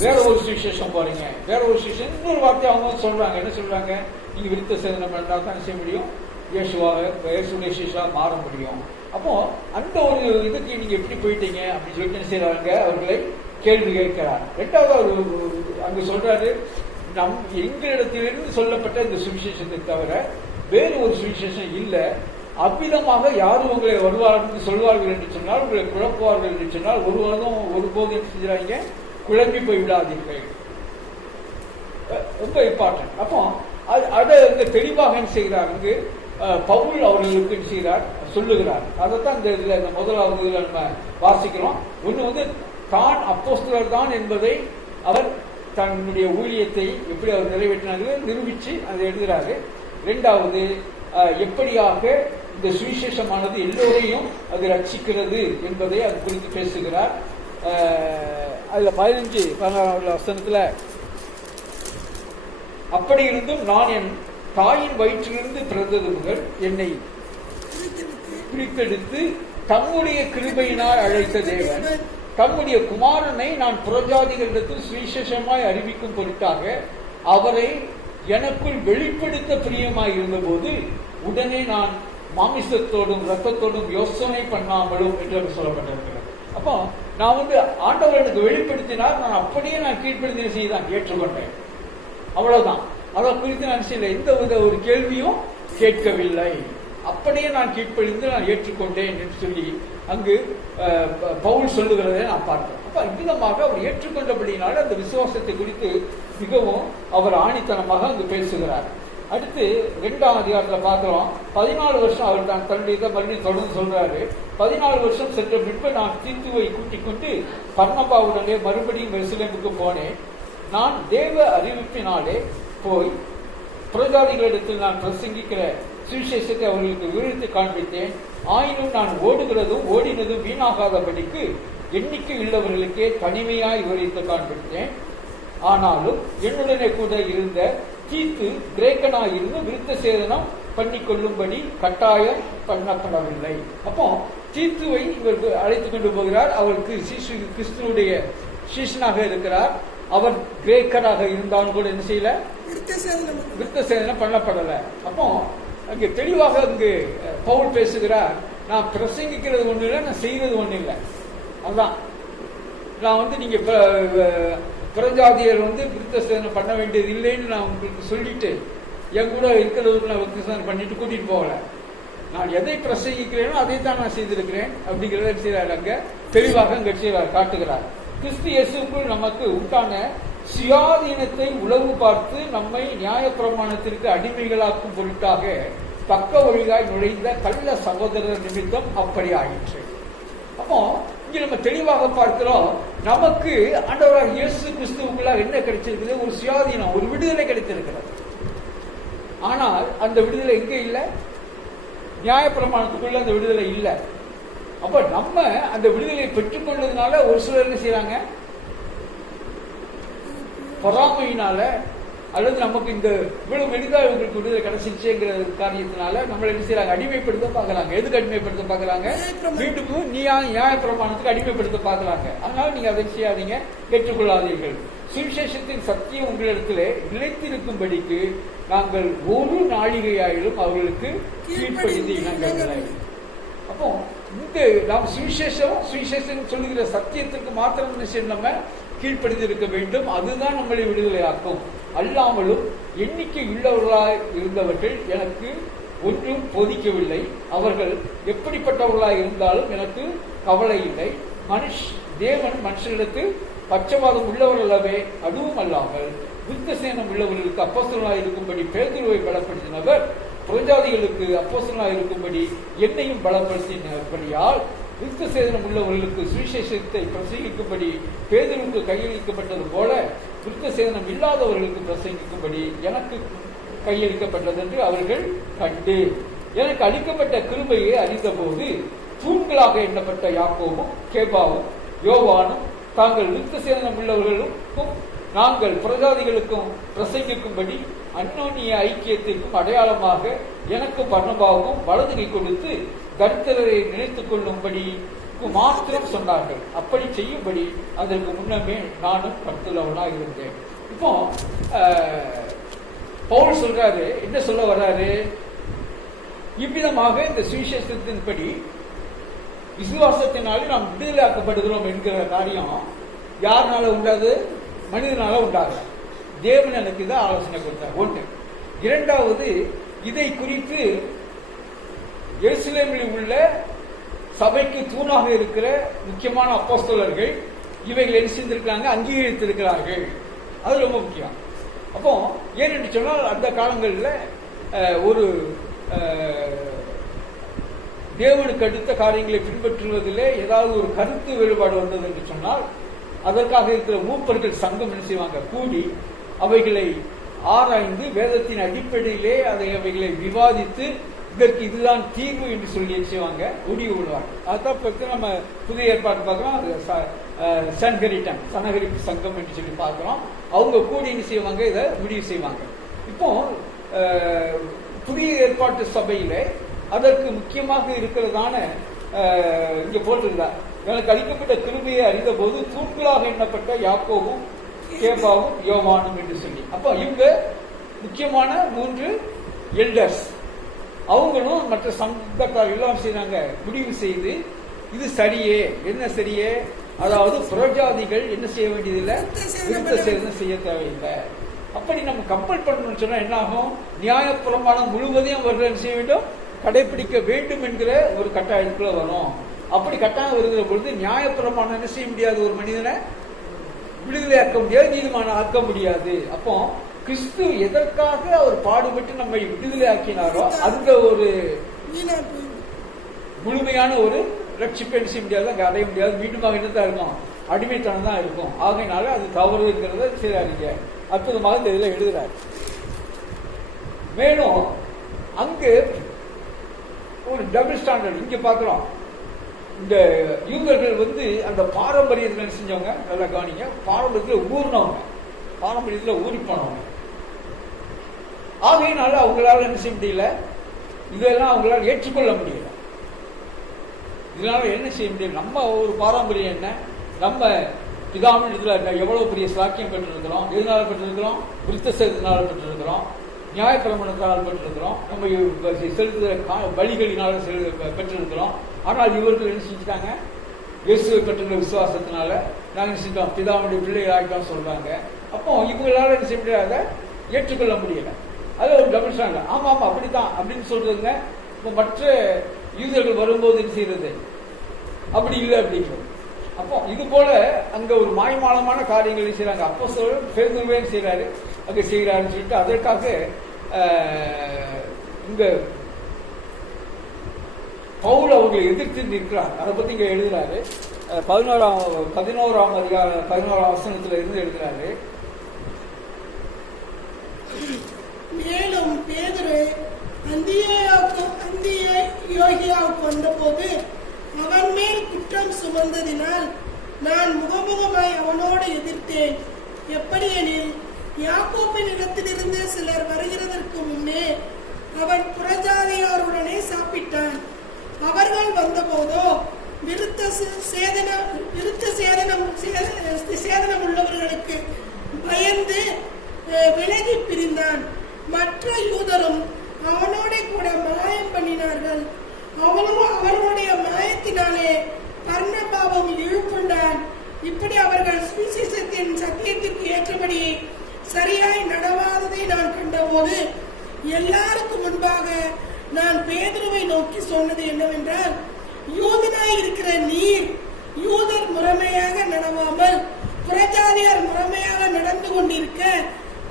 வேற ஒரு சுவிசேஷம் போறீங்க. வேற ஒரு சுவிசேஷம், இன்னொரு வார்த்தை அவங்க சொல்றாங்க. என்ன சொல்றாங்க, நீங்க விருத்த சேதனம் பண்ணா தான் செய்ய முடியும், இயேசுடைய சிஷ்யா மாற முடியும். அப்போ அந்த ஒரு இதுக்கு நீங்க எப்படி போயிட்டீங்க அப்படின்னு சொல்லிட்டு என்ன செய்யறாங்க, அவர்களை கேள்வி கேட்கிறார். ரெண்டாவது அவர் அங்க சொல்றாரு, எங்களிடத்திலிருந்து சொல்லப்பட்ட இந்த சுவிசேஷத்தை தவிர வேறு ஒரு சுவிசேஷம் இல்லை. அவ்விதமாக யாரும் உங்களை வருவார்கள் சொல்வார்கள் என்று சொன்னால், உங்களை குழப்புவார்கள் என்று சொன்னால் ஒருபோதும் என்ன செஞ்சாங்க, குழம்பி போய் விடாதீர்கள். ரொம்ப இம்பார்ட்டன்ட். அப்போ அதை தெளிவாக என்ன செய்கிறார், அங்கு பவுல் அவர்களுக்கு என்ன செய்கிறார், சொல்லுகிறார். அதைத்தான் இந்த இதுல இந்த முதலாவது இதுல நம்ம வாசிக்கிறோம். ஒண்ணு தான் அப்போஸ்தலர் தான் என்பதை அவர் தன்னுடைய ஊழியத்தை எப்படி அவர் நிறைவேற்றினார்கள் நிரூபிச்சு அதை எழுதுகிறாரு. இரண்டாவது, எப்படியாக இந்த சுவிசேஷமானது எல்லோரையும் அது ரட்சிக்கிறது என்பதை அது குறித்து பேசுகிறார். அதுல 15-16 வசனத்துல, அப்படி இருந்தும் நான் என் தாயின் வயிற்றிலிருந்து பிறந்தது முதல் என்னை பிரித்தெடுத்து தம்முடைய கிருபையினால் அழைத்த தேவன் தம்முடைய குமாரனை நான் புறஜாதிகளிடத்தில் சுவிசேஷமாய் அறிவிக்கும் பொருட்டாக அவரை எனக்குள் வெளிப்படுத்த பிரியமாய் இருந்தபோது உடனே நான் மாமிசத்தோடும் ரத்தத்தோடும் யோசனை பண்ணாமலும் என்று சொல்லப்பட்டிருக்கிறது. அப்போ நான் ஆண்டவர் எனக்கு வெளிப்படுத்தினார், நான் அப்படியே நான் கீழ்ப்படுத்தின செய்தான் ஏற்றுக்கொண்டேன். அவ்வளவுதான். அதை குறித்து நான் செய்யல, எந்த வித ஒரு கேள்வியும் கேட்கவில்லை. அப்படியே நான் கீழ்ப்படிந்து நான் ஏற்றுக்கொண்டேன் என்று சொல்லி அங்கு பவுல் சொல்லுகிறதை நான் பார்த்தேன். அப்ப இவ்விதமாக அவர் ஏற்றுக்கொண்டபடினால அந்த விசுவாசத்தை குறித்து மிகவும் அவர் ஆணித்தனமாக அங்கு பேசுகிறார். அடுத்து 2ஆம் அதிகாரத்தில் பார்க்கிறோம். 14 வருஷம் அவர் தான் தன்னுடைய மறுபடியும் தொடர்ந்து சொல்றாரு. 14 வருஷம் சென்ற பின்பு நான் தீத்துவை கூட்டிக் கொண்டு பர்னபாவுடனே மறுபடியும் எருசலேமுக்கு போனேன். நான் தேவ அறிவிப்பினாலே போய் புறஜாதிகளிடத்தில் நான் பிரசங்கிக்கிற சுவிசேஷத்தை அவர்களுக்கு விவரித்து காண்பித்தேன். ஆயினும் நான் ஓடினதும் வீணாகாதபடிக்கு எண்ணிக்கை உள்ளவர்களுக்கே தனிமையாய் விவரித்து காண்பித்தேன். ஆனாலும் என்னுடனே கூட இருந்த தீத்து கிரேக்கனாயிருந்து விருத்த சேதனம் பண்ணிக்கொள்ளும்படி கட்டாயம் பண்ணப்படவில்லை. அப்போ தீத்துவை இவர் அழைத்துக் கொண்டு போகிறார். அவருக்கு கிறிஸ்துவனுடைய சீஷனாக இருக்கிறார். அவர் கிரேக்கராக இருந்தாலும் கூட என்ன செய்யல, விருத்தசேதனம் விருத்த சேதனம் பண்ணப்படலை. அப்போ அங்கே தெளிவாக இங்கு பவுல் பேசுகிறார், நான் பிரசங்கிக்கிறது ஒண்ணு இல்லை, நான் செய்யறது ஒண்ணு இல்லை. அதுதான் நான் நீங்க புறஜாதியர் விருத்த சேதனம் பண்ண வேண்டியது இல்லைன்னு நான் உங்களுக்கு சொல்லிட்டு என் கூட இருக்கிறவருக்கு நான் விருத்த சேதனம் பண்ணிட்டு கூட்டிட்டு போகல. நான் எதை பிரசங்கிக்கிறேனோ அதை தான் நான் செய்திருக்கிறேன் அப்படிங்கிறத செய்யறாரு. அங்க தெளிவாக அங்க காட்டுகிறார். கிறிஸ்து இயேசுக்குள் நமக்கு உண்டான சுயாதீனத்தை உளவு பார்த்து நம்மை நியாயப்பிரமாணத்திற்கு அடிமைகளாக்கும் பொருட்டாக பக்க வழியாய் நுழைந்த கள்ள சகோதரர் நிமித்தம் அப்படி ஆயிற்று. அப்போ இங்க நம்ம தெளிவாக பார்க்கிறோம், நமக்கு ஆண்டவராகிய இயேசு கிறிஸ்துவுக்குள்ளாக என்ன கிடைச்சிருக்குது, ஒரு சுயாதீனம், ஒரு விடுதலை கிடைத்திருக்கிறது. ஆனால் அந்த விடுதலை எங்க இல்லை, நியாயப்பிரமாணத்துக்குள்ள அந்த விடுதலை இல்லை. அப்ப நம்ம அந்த விடுதலையை பெற்றுக்கொண்டதுனால ஒரு சிலர் என்ன செய்யறாங்க, பொறாமையினால அல்லது நமக்கு இந்த இவ்வளவு எளிதா இவங்களுக்கு விடுதலை கிடைச்சிருச்சுங்கிற காரியத்தினால நம்மளை என்ன செய்யறாங்க, அடிமைப்படுத்த பாக்குறாங்க. எதுக்கு அடிமைப்படுத்த பாக்குறாங்க, மீண்டும் நியாயப்பிரமாணத்துக்கு அடிமைப்படுத்த பாக்குறாங்க. அதனால நீங்க அதை செய்யாதீங்க, கேட்டுக்கொள்ளாதீர்கள். சுவிசேஷத்தின் சத்தியம் உங்களிடத்திலே நிலைத்திருக்கும்படிக்கு நாங்கள் ஒரு நாழிகையாயிலும் அவர்களுக்கு கீழ்ப்படிந்து இணங்கவில்லை. அப்போ இந்த நாம் சுவிசேஷம் சொல்லுகிற சத்தியத்திற்கு மாத்திரம் நம்ம கீழ்ப்படிந்திருக்க வேண்டும். அதுதான் நம்மளை விடுதலையாக்கும். அல்லாமலும் எண்ணிக்கை உள்ளவர்களாய் இருந்தவர்கள் எனக்கு ஒன்றும் போதிக்கவில்லை. அவர்கள் எப்படிப்பட்டவர்களாய் இருந்தாலும் எனக்கு கவலை இல்லை. தேவன் மனுஷனிடத்தில் பட்சபாதம் உள்ளவர் அல்லவே. அதுவும் அல்லாமல் விருத்தசேனம் உள்ளவர்களுக்கு அப்போஸ்தலனாய் இருக்கும்படி பேதுருவை பலப்படுத்தினவர் புறஜாதிகளுக்கு அப்போஸ்தலனாய் இருக்கும்படி என்னையும் பலப்படுத்தினபடியால் விருத்தசேதனம் உள்ளவர்களுக்கு சுவிசேஷத்தை பிரசங்கிக்கும்படி பேதுருக்கு கையளிக்கப்பட்டது போல விருத்தசேதனம் இல்லாதவர்களுக்கு பிரசங்கிக்கும்படி எனக்கு கையளிக்கப்பட்டது என்று அவர்கள் கண்டு எனக்கு அளிக்கப்பட்ட கிருபையை அறிந்தபோது தூண்களாக எண்ணப்பட்ட யாக்கோபும் கேபாவும் யோவானும் தாங்கள் விருத்தசேதனம் உள்ளவர்களுக்கும் நாங்கள் புறஜாதிகளுக்கும் பிரசங்கிக்கும்படி அந்யோன்ய ஐக்கியத்திற்கும் அடையாளமாக எனக்கும் பர்னபாவுக்கும் வலதுகை கொடுத்து கர்த்தரை நினைத்துக் கொள்ளும்படி மாத்திரம் சொன்னார்கள். அப்படி செய்யும்படி அதற்கு முன்னமே நானும் கர்த்தலவனாக இருந்தேன். இப்போ பவுல் சொல்றாரு, என்ன சொல்ல வர்றாரு, இவ்விதமாக இந்த சுவிசேஷத்தின்படி விசுவாசத்தினாலே நாம் விடுதலையாக்கப்படுகிறோம் என்கிற காரியம் யாருனால உண்டாது, மனிதனால உண்டாகல. தேவன் எனக்கு இதை ஆலோசனை கொடுத்தார். ஒன்று. இரண்டாவது, இதை குறித்து எருசலேமில் உள்ள சபைக்கு தூணாக இருக்கிற முக்கியமான அப்போஸ்தலர்கள் இவைகள் என்ன செய்திருக்கிறாங்க, அங்கீகரித்திருக்கிறார்கள். அது ரொம்ப முக்கியம். அப்போ ஏனென்று சொன்னால் அந்த காலங்களில் ஒரு தேவனுக்கு அடுத்த காரியங்களை பின்பற்றுவதிலே ஏதாவது ஒரு கருத்து வேறுபாடு வந்தது என்று சொன்னால் அதற்காக இருக்கிற மூப்பர்கள் சங்கம் என்ன செய்வாங்க, கூடி அவைகளை ஆராய்ந்து வேதத்தின் அடிப்படையிலே அவைகளை விவாதித்து இதற்கு இதுதான் தீர்வு என்று சொல்லி என்ன செய்வாங்க, முடிவு விடுவாங்க. அதான் பற்றி நம்ம புதிய ஏற்பாடு பார்க்கிறோம், சனகரிப்பு சங்கம் என்று சொல்லி பார்க்கிறோம். அவங்க கூடி என்ன செய்வாங்க, இதை முடிவு செய்வாங்க. இப்போ புதிய ஏற்பாட்டு சபையில அதற்கு முக்கியமாக இருக்கிறதான இங்க போட்டிருந்தார், எனக்கு அளிக்கப்பட்ட கிருபையை அறிந்த போது தூண்களாக எண்ணப்பட்ட யாக்கோபும் கேபாவும் யோவானும் என்று சொல்லி. அப்ப இவங்க முக்கியமான 3 எல்டர்ஸ். அவங்களும் மற்ற சங்கத்தார்கள் எல்லாம் செய்றாங்க, முடிவு செய்து இது சரியே, என்ன சரியே, அதாவது புறஜாதிகள் என்ன செய்ய வேண்டியதில்லை, விருத்தசேதனம் செய்ய தேவையில்லை. அப்படி நம்ம கம்பல் பண்ணணும்னு சொன்னா என்ன ஆகும், நியாயப்பிரமாணம் முழுவதையும் அவர்கள் என்ன செய்ய வேண்டும், கடைபிடிக்க வேண்டும் என்கிற ஒரு கட்டாயத்துக்குள்ள வரும். அப்படி கட்டாயம் வருகிற பொழுது நியாயப்பிரமாணம் என்ன செய்ய முடியாது, ஒரு மனிதனை விடுதலை ஆக்க முடியாது, நீதிமானம் ஆக்க முடியாது. அப்போ கிறிஸ்து எதற்காக அவர் பாடுபட்டு நம்மை விடுதலை ஆக்கினாரோ அந்த ஒரு முழுமையான ஒரு ரட்சிப்பை செய்ய முடியாது, அங்கே அடைய முடியாது. மீண்டுமாக என்னதான் இருக்கும், அடிமைத்தனம் தான் இருக்கும். ஆகையினால அது தவறுங்கிறத செய்யறாங்க. அற்புதமாக இந்த இதில் எழுதுறாரு. மேலும் அங்கு ஒரு டபுள் ஸ்டாண்டர்ட் இங்க பாக்குறோம். இந்த யூதர்கள் அந்த பாரம்பரியத்தில் செஞ்சவங்க, நல்லா கவனிங்க, பாரம்பரியத்தில் ஊர்னவங்க, பாரம்பரியத்தில் ஊறி போனவங்க. ஆகையினால அவங்களால என்ன செய்ய முடியல, இதெல்லாம் அவங்களால ஏற்றுக்கொள்ள முடியல. இதனால என்ன செய்ய முடியல, நம்ம ஒரு பாரம்பரியம் என்ன, நம்ம பிதாவின் இடத்துல எவ்வளவு பெரிய சாக்கியம் பெற்றிருக்கிறோம். எதனால பெற்றிருக்கிறோம்? விருத்த சேதத்தினால பெற்றிருக்கிறோம், நியாயப்பிரமாணத்தினால் பெற்றிருக்கிறோம், நம்ம செலுத்துகிற பலிகளினால பெற்றிருக்கிறோம். ஆனால் இவர்கள் என்ன செஞ்சுட்டாங்க? இயேசுவை பெற்றுள்ள விசுவாசத்தினால நாங்கள் செஞ்சோம், பிதாவுடைய பிள்ளைகளாகிட்டோம் சொல்றாங்க. அப்போ இவங்களால என்ன செய்ய முடியாத ஏற்றுக்கொள்ள முடியல. அது ஒரு டபுள் ஸ்டாண்டர்ட். ஆமா ஆமா அப்படித்தான் அப்படின்னு சொல்றதுங்க. இப்போ மற்ற யூதர்கள் வரும்போது என்ன செய்யறது? அப்படி இல்லை அப்படிங்கிறது. அப்போ இது போல அங்க ஒரு மாய்மாலமான காரியங்கள் செய்யறாங்க. அப்போ பேதுருவே செய்யறாரு, அங்க செய்யறாருன்னு சொல்லிட்டு அதற்காக இங்க பவுல் அவர்களை எதிர்த்து நிற்கிறார். அதை பத்தி இங்க எழுதுறாரு. 11ஆம் அதிகாரம் 11ஆம் வசனத்துல இருந்து எழுதுறாரு. மேலும் பேதுரு அந்தியோகியாவுக்கு வந்தபோது அவன் மேல் குற்றம் சுமந்ததினால் நான் முகமுகமாய் அவனோடு எதிர்த்தேன். எப்படியெனில் யாக்கோபின் இடத்திலிருந்து சிலர் வருகிறதற்கு முன்னே அவன் புறஜாதியாருடனே சாப்பிட்டான். அவர்கள் வந்தபோதோ விருத்த சேதனம் உள்ளவர்களுக்கு பயந்து விலகி பிரிந்தான். மற்ற யூதரும் அவனோட கூட மாயம் பண்ணினார்கள். அவர்களுடைய மாயத்தினாலே பர்னபாவும் இழுப்புண்டான். இப்படி அவர்கள் சுவிசேஷத்தின் சத்தியத்திற்கு ஏற்றபடி சரியாய் நடவாததை நான் கண்டபோது எல்லாருக்கும் முன்பாக நான் பேதுருவை நோக்கி சொன்னது என்னவென்றால், யூதனாய் இருக்கிற நீர் யூதர் முறைமையாக நடவாமல் புறஜாதியார் முறைமையாக நடந்து கொண்டிருக்க,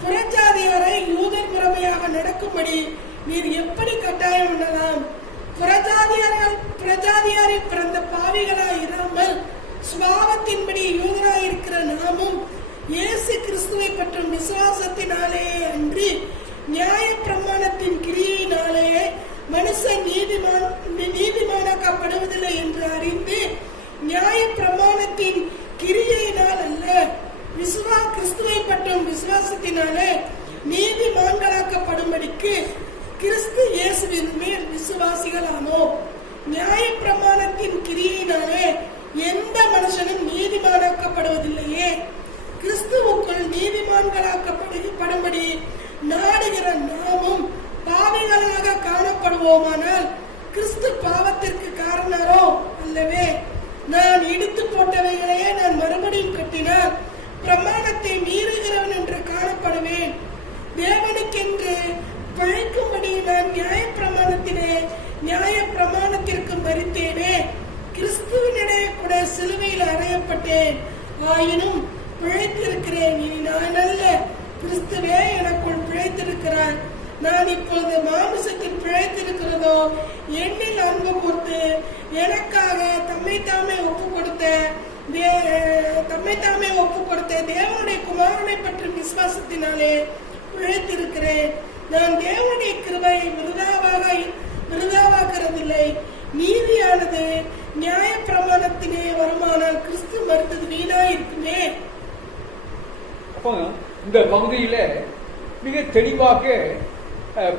புறஜாதியாரை யூதர் முறைமையாக நடக்கும்படி நீர் எப்படி கட்டாயம் பண்ணலாம்? புறஜாதியாரில் பிறந்த பாவிகளாய் இராமல் சுபாவத்தின்படி யூதராய் இருக்கிற நாமும் இயேசு கிறிஸ்துவை பற்றும் விசுவாசத்தினாலே அன்றி நியாய பிரமாணத்தின் கிரியையினாலே மனுஷன் நீதிமானாக்கப்படுவதில்லை என்று அறிந்து நியாய பிரமாணத்தின் கிரியையினால் அல்ல, கிறிஸ்துவை பற்றும் விசுவாசத்தினாலே நீதிமான்களாக்கப்படும்படிக்கு கிறிஸ்து இயேசுவின் மேல் விசுவாசிகளானோம். நியாய பிரமாணத்தின் கிரியையினாலே எந்த மனுஷனும் நீதிமானாக்கப்படுவதில்லையே. கிறிஸ்துவுக்குள் நீதிமான்களாக்கப்படும்படி நாடுகிற நாமும் பாவிகளாக காணப்படுவோமானால் கிறிஸ்து பாவத்திற்கு காரணரோ அல்லவே. நான் இடித்து போட்டவைகளையே நான் மறுபடியும் கட்டினால் பிரமாணத்தை மீறுகிறவன் என்று காணப்படுவேன். தேவனுக்கென்று பழைக்கும்படி நான் நியாய பிரமாணத்திற்கு மறித்தேனே. கிறிஸ்துவனிடையே கூட சிலுவையில் அறையப்பட்டேன். ஆயினும் பிழைத்திருக்கிறேன். இனி நான் அல்ல, கிறிஸ்துவே எனக்குள் பிழைத்திருக்கிறார். நான் இப்பொழுது மாமிசத்தில் பிழைத்திருக்கிறதோ என்னில் அன்பு கொடுத்து எனக்காக தம்மை தாமே ஒப்பு கொடுத்த தேவனுடைய குமாரனை பற்றி விசுவாசத்தினாலே பிழைத்திருக்கிறேன். நான் தேவனுடைய கிருபை விருதாவாக்குறதில்லை. நீதியானது நியாய பிரமாணத்திலே வருமானால் கிறிஸ்து மறுத்தது வீணாயிருக்குமே. அப்போ இந்த பகுதியில மிக தெளிவாக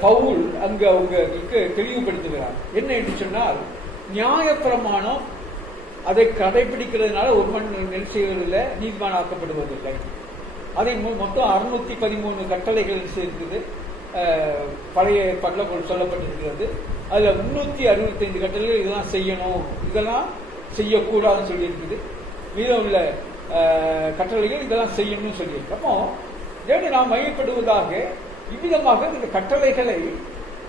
பவுல் அங்க அவங்க தெளிவுபடுத்துகிறார். என்ன என்று சொன்னால், நியாய பிரமாணம் அதை கடைபிடிக்கிறதுனால ஒரு மண் நெல் செய்வதில்லை, நீதிமானாக்கப்படுவதில்லை. அதை மொத்தம் 613 கட்டளைகள் இருக்குது. பழைய ஏற்பாட்டில் சொல்லப்பட்டிருக்கிறது. அதுல 365 கட்டளைகள் இதெல்லாம் செய்யணும், இதெல்லாம் செய்யக்கூடாதுன்னு சொல்லி இருக்குது. மீதம் உள்ள கட்டளைகள் இதெல்லாம் செய்யணும்னு சொல்லியிருக்கு. அப்போ ஏன்னு நாம் மையப்படுவதாக இவ்விதமாக இந்த கட்டளைகளை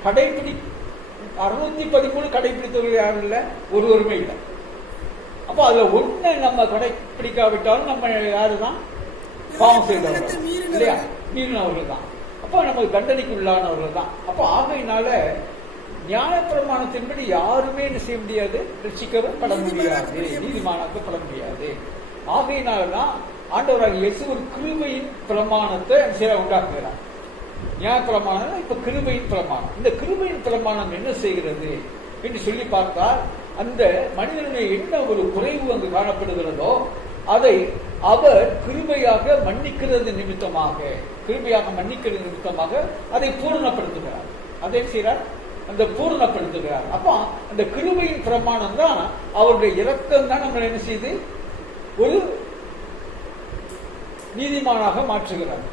613 கடைபிடித்தவர்கள் யாரும் இல்லை, ஒருவருமே இல்லை. அப்போ அதுல ஒண்ணு நம்ம கடைபிடிக்காவிட்டாலும் நம்ம யாருதான்? பாவம் செய்தவர்கள் இல்லையா? மீறினவர்கள் தான். அப்போ நமக்கு தண்டனைக்கு உள்ளானவர்கள் தான். அப்போ ஆகையினால நியாய பிரமாணத்தின்படி யாருமே என்ன செய்ய முடியாது, ரட்சிக்கப்பட முடியாது, நீதிமானாக்கப்பட முடியாது. ஆகையினால்தான் ஆண்டவராக இயேசு ஒரு கிருபையின் பிரமாணத்தை உண்டாக்குகிறார். நியாய பிரமாணம் இப்ப கிருபையின் பிரமாணம். இந்த கிருபையின் பிரமாணம் என்ன செய்கிறது என்று சொல்லி பார்த்தால், அந்த மனிதனுடைய என்ன ஒரு குறைவு அங்கு காணப்படுகிறதோ அதை அவர் கிருபையாக மன்னிக்கிறது நிமித்தமாக அதை பூரணப்படுத்துகிறார். அதை செய்கிறார், அந்த பூரணப்படுத்துகிறார். அப்போ அந்த கிருபையின் பிரமாணம் தான் அவருடைய இரக்கம் தான் நம்மளை என்ன செய்து ஒரு நீதிமானாக மாற்றுகிறார்.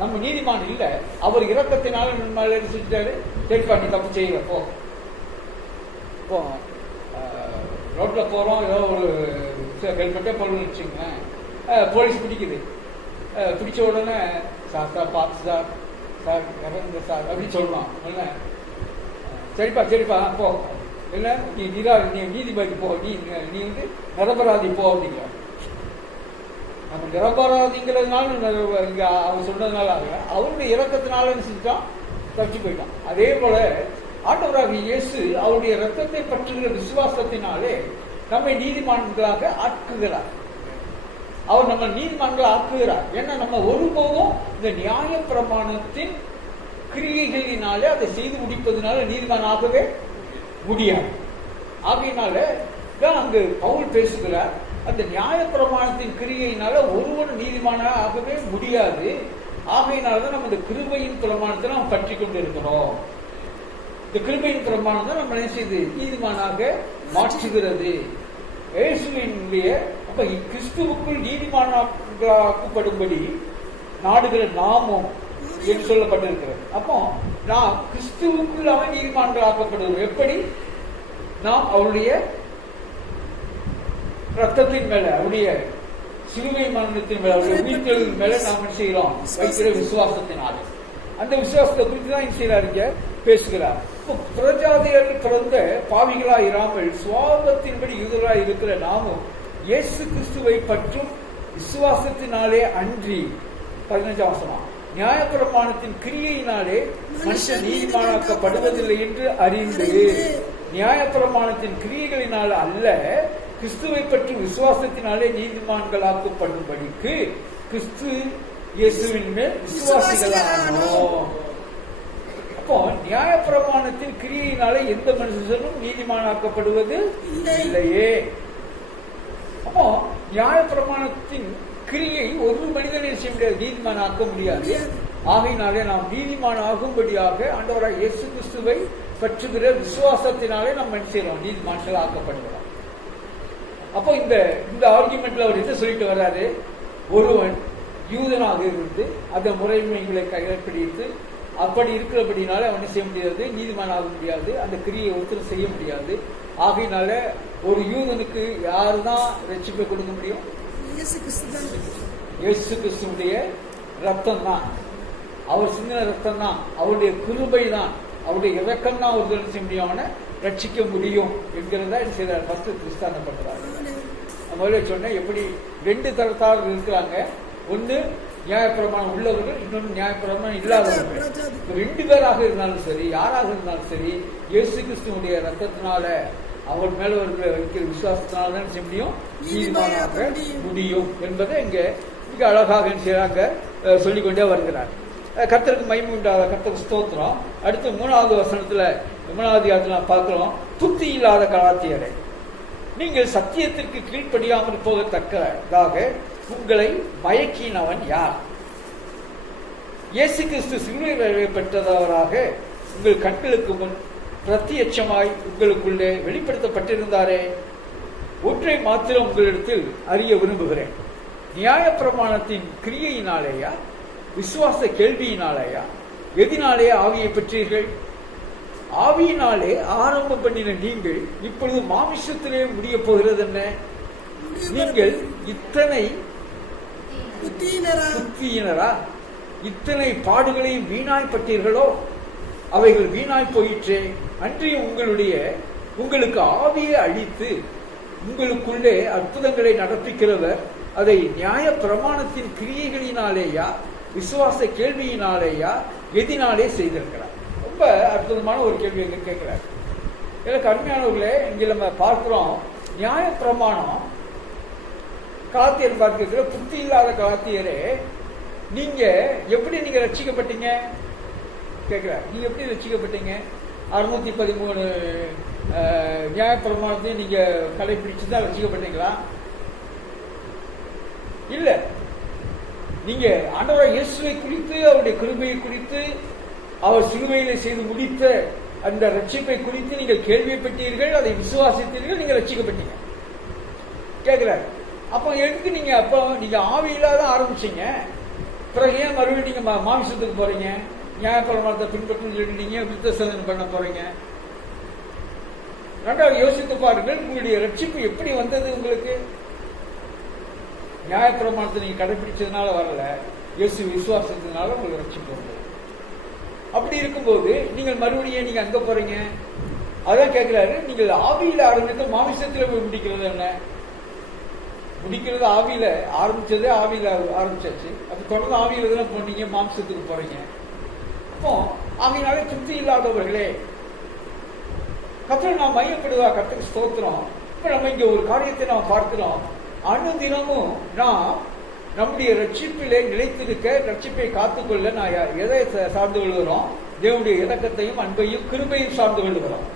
நம்ம நீதிமான் இல்ல, அவர் இரக்கத்தினால நம்ம செஞ்சுட்டாரு. சரிப்பா, நீ தப்பு செய்யறப்போ இப்போ ரோட்ல போறோம், ஏதோ ஒரு ஹெல்மெட்டே பொருள் வச்சுங்க, போலீஸ் பிடிக்குது. பிடிச்ச உடனே சார் சார் பார்த்து சார் சார் இறங்க சார் அப்படின்னு சொல்லலாம். இல்ல சரிப்பா போ, இல்லை நீ நீதிபதி போ, நீ வந்து நிரபராதி போ அப்படிங்கிற. நம்ம நிரபராதிங்கிறதுனால இங்க அவர் சொன்னதுனால அவருடைய இறக்கத்தினால செஞ்சுட்டான், தப்பிச்சு போயிட்டான். அதே போல ஆண்டவராகிய இயேசு அவருடைய இரத்தத்தை பற்றுகிற விசுவாசத்தினாலே நம்மை நீதிமான்களாக ஆக்குகிறார். அவர் நம்ம நீதிமான்களை ஆக்குகிறார். ஏன்னா நம்ம ஒருபோதும் இந்த நியாய பிரமாணத்தின் கிரியைகளினாலே அதை செய்து முடிப்பதனால நீதிமான் ஆகவே முடியாது. ஆகையினால தான் அங்கு பவுல் பேசுகிறார், அந்த நியாய பிரமாணத்தின் கிரியையினால ஒருவன் நீதிமானாக ஆகவே முடியாது. ஆகையினால்தான் நம்ம இந்த கிருபையின் பிரமாணத்தை நாம் பற்றி கொண்டு இருக்கிறோம். இந்த கிருபையின் பிரமாணம் தான் நம்ம என்ன செய்து நீதிமானாக மாற்றுகிறது. இயேசுவினுடைய அப்ப கிறிஸ்துவுக்குள் நீதிமானாக்கப்படும்படி நாடுகிற நாமும் என்று சொல்லப்பட்டிருக்கிறது. அப்போ நாம் கிறிஸ்துவுக்குள் அவன் நீதிமான்கள் ஆக்கப்படுவோம். எப்படி? நாம் அவருடைய ரத்தத்தின் மேல, அவருடைய சிலுவை மரணத்தின் மேல, அவருடைய உயிர்த்தெழுதலின் மேல நாம் செய்கிறோம் வைக்கிற விசுவாசத்தினால. அந்த விசுவாசத்தை குறித்து தான் செய்யறாருங்க பேசுகிறார். புறஜாதியர்கள் பிறந்த பாவிகளாய் இராமல் சுவாபத்தின்படி யூதராய் இருக்கிற நாமும் இயேசு கிறிஸ்துவை பற்றும் விசுவாசத்தினாலே அன்றி 15ஆம் வசனம், நியாயப்பிரமாணத்தின் கிரியையினாலே மனுஷன் நீதிமானாக்கப்படுவதில்லை என்று அறிந்து, நியாயப்பிரமாணத்தின் கிரியைகளினால் அல்ல, கிறிஸ்துவை பற்றி விசுவாசத்தினாலே நீதிமான்களாக்கப்படும்படிக்கு கிறிஸ்து இயேசுவின் மேல் விசுவாசிகளானோம். அப்போ நியாயப்பிரமாணத்தின் கிரியையினாலே எந்த மனுஷனும் நீதிமானாக்கப்படுவது இல்லையே. அப்போ நியாயப்பிரமாணத்தின் கிரியை ஒரு மனிதனை செய்ய முடியாது, நீதிமான் ஆக்க முடியாது. ஆகையினாலே நாம் நீதிமான் ஆகும்படியாக ஆண்டவராகிய இயேசு கிறிஸ்துவை பற்றுகிற விசுவாசத்தினாலே நாம் என்ன செய்யறோம், நீதிமான்கள் ஆக்கப்படுகிறோம். அப்போ இந்த ஆர்குமெண்ட்ல அவர் என்ன சொல்லிட்டு வர்றாரு, ஒருவன் யூதனாக இருந்து அந்த முறைமைகளை கைப்பிடித்து அப்படி இருக்கிறபடினால அவனை செய்ய முடியாது, நீதிமான் ஆக முடியாது, அந்த கிரியை ஒருத்தர் செய்ய முடியாது. ஆகையினால ஒரு யூதனுக்கு யாருதான் ரட்சிப்பை கொடுக்க முடியும்? இயேசு கிறிஸ்துடைய ரத்தம் தான், அவர் சின்ன ரத்தம் தான், அவருடைய கிருபை தான், அவருடைய இரக்கம் தான் ஒரு செய்ய முடியும், அவனை ரட்சிக்க முடியும் என்கிறதா என்ன செய்யறாரு, ஃபர்ஸ்ட் கிறிஸ்தான பண்றாரு. முதல்ல சொன்னேன், எப்படி 2 தரத்தார்கள் இருக்கிறாங்க, ஒன்னு நியாயப்பிரமாணம் உள்ளவர்கள், இன்னொன்று நியாயப்பிரமாணம் இல்லாதவர்கள். 2 பேராக இருந்தாலும் சரி, யாராக இருந்தாலும் சரி, இயேசு கிறிஸ்துவனுடைய ரத்தத்தினால அவர் மேல வைக்கிற விசுவாசத்தினால தான் செய்ய முடியும், நீதிமானாக முடியும் என்பதை இங்க மிக அழகாக செய்யறாங்க, சொல்லிக்கொண்டே வருகிறார். கர்த்தருக்கு மகிமை உண்டாத, கர்த்தருக்கு ஸ்தோத்திரம். அடுத்து 3வது வசனத்துல 3வது அதிகாரத்துல பார்க்கிறோம், புத்தி இல்லாத கலாத்தியரை, நீங்கள் சத்தியத்திற்கு கீழ்ப்படியாமல் போகத்தக்கதாக உங்களை மயக்கினவன் யார்? இயேசு கிறிஸ்து சிலுவை பெற்றவராக உங்கள் கண்களுக்கு முன் பிரத்யட்சமாய் உங்களுக்குள்ளே வெளிப்படுத்தப்பட்டிருந்தாரே. ஒன்றை மாத்திரம் உங்களிடத்தில் அறிய விரும்புகிறேன், நியாயப்பிரமாணத்தின் கிரியையினாலேயா விசுவாச கேள்வியினாலேயா எதினாலே ஆவியை பெற்றீர்கள்? ஆவியினாலே ஆரம்பம் பண்ணின நீங்கள் இப்பொழுது மாமிசத்திலே முடிய போகிறது என்ன? நீங்கள் இத்தனை புத்தியினரா? இத்தனை பாடுகளையும் வீணாய்ப்பட்டீர்களோ? அவைகள் வீணாய் போயிற்றே. அன்றைய உங்களுக்கு ஆவியை அளித்து உங்களுக்குள்ளே அற்புதங்களை நடப்பிக்கிறவர் அதை நியாய பிரமாணத்தின் கிரியைகளினாலேயா விசுவாச கேள்வியினாலேயா எதினாலே செய்திருக்கிறார்? ரொம்ப அற்புதமான ஒரு கேள்வி எங்க கேட்கிறார். எனக்கு அருமையானவர்களே, இங்க நம்ம பார்க்கிறோம், நியாய பிரமாணம் கலாத்தியர் பார்க்கிற புத்தி இல்லாத கலாத்தியரே, நீங்க எப்படி நீங்க ரட்சிக்கப்பட்டீங்க கேட்கிறார். நீங்க எப்படி ரட்சிக்கப்பட்டீங்க? 613 நியாய பிரமாணத்தையும் நீங்க கடைபிடிச்சுதான் ரட்சிக்கப்பட்டீங்களா? இல்ல, நீங்க ஆண்டவராகிய இயேசுவை குறித்து, அவருடைய கிருபையை குறித்து, அவர் சிலுவையிலே செய்து முடித்த அந்த ரட்சிப்பை குறித்து நீங்கள் கேள்விப்பட்டீர்கள், அதை விசுவாசித்தீர்கள், நீங்க ரட்சிக்கப்பட்டீங்க கேட்கிறார். அப்போ எதுக்கு நீங்க ஆவியில தான் ஆரம்பிச்சீங்க, பிறகு ஏன் மறுபடியும் நீங்க மாமிசத்துக்கு போறீங்க? நியாயப்பிரமாணத்தை பின்பற்றி சொல்லி நீங்க விருத்த சேதனை பண்ண போறீங்க? ரெண்டாவது யோசித்து பாருங்கள், உங்களுடைய ரட்சிப்பு எப்படி வந்தது? உங்களுக்கு நியாயப்பிரமாணத்தை நீங்க கடைபிடிச்சதுனால வரல, இயேசு விசுவாசத்தினால உங்களுக்கு ரட்சிப்பு வந்தது. அப்படி இருக்கும்போது நீங்கள் மறுபடியும் நீங்க அங்க போறீங்க? அதான் கேட்கிறாரு, நீங்கள் ஆவியில ஆரம்பித்து மாமிசத்துல போய் முடிக்கிறது என்ன? முடிக்கிறது ஆவியில ஆரம்பிச்சதே, ஆவியில ஆரம்பிச்சாச்சு. அப்ப தொடர்ந்து ஆவியில தான் போனீங்க, மாம்சத்துக்கு போறீங்க. அப்போ ஆவியினாலே திருப்தி இல்லாதவர்களே, கர்த்தரை நாம் மையப்படுவா, கர்த்தருக்கு ஸ்தோத்திரம். இப்ப நம்ம இங்க ஒரு காரியத்தை நாம் பார்க்கிறோம். அனுதினமும் நாம் நம்முடைய ரட்சிப்பிலே நிலைத்திருக்க, ரட்சிப்பை காத்துக்கொள்ள நான் எதை சார்ந்து கொள்கிறோம்? தேவனுடைய இரக்கத்தையும் அன்பையும் கிருபையும் சார்ந்து கொள்கிறோம்.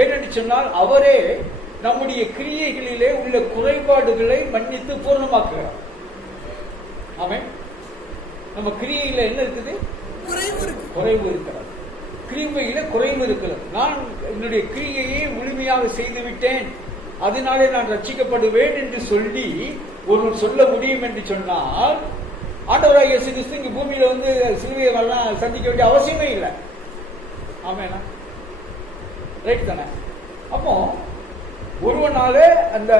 ஏனென்று சொன்னால் அவரே நம்முடைய கிரியைகளிலே உள்ள குறைபாடுகளை மன்னித்து பூர்ணமாக்குகிறார். ஆமென். நம்ம கிரியையில என்ன இருக்குது? குறைவு இருக்கிறது. கிருபையில குறைவு இருக்கிறது. நான் என்னுடைய கிரியையை முழுமையாக செய்து விட்டேன், அதனாலே நான் ரட்சிக்கப்படுவேன் என்று சொல்லி ஒருவர் சொல்ல முடியும் என்று சொன்னால், ஆண்டவராகிய இயேசு கிறிஸ்து இங்க பூமியில வந்து சிலுவையை வரலாம் சந்திக்க வேண்டிய அவசியமே இல்லை. ஆமென். ரைட் தானே? அப்போ ஒருவனால அந்த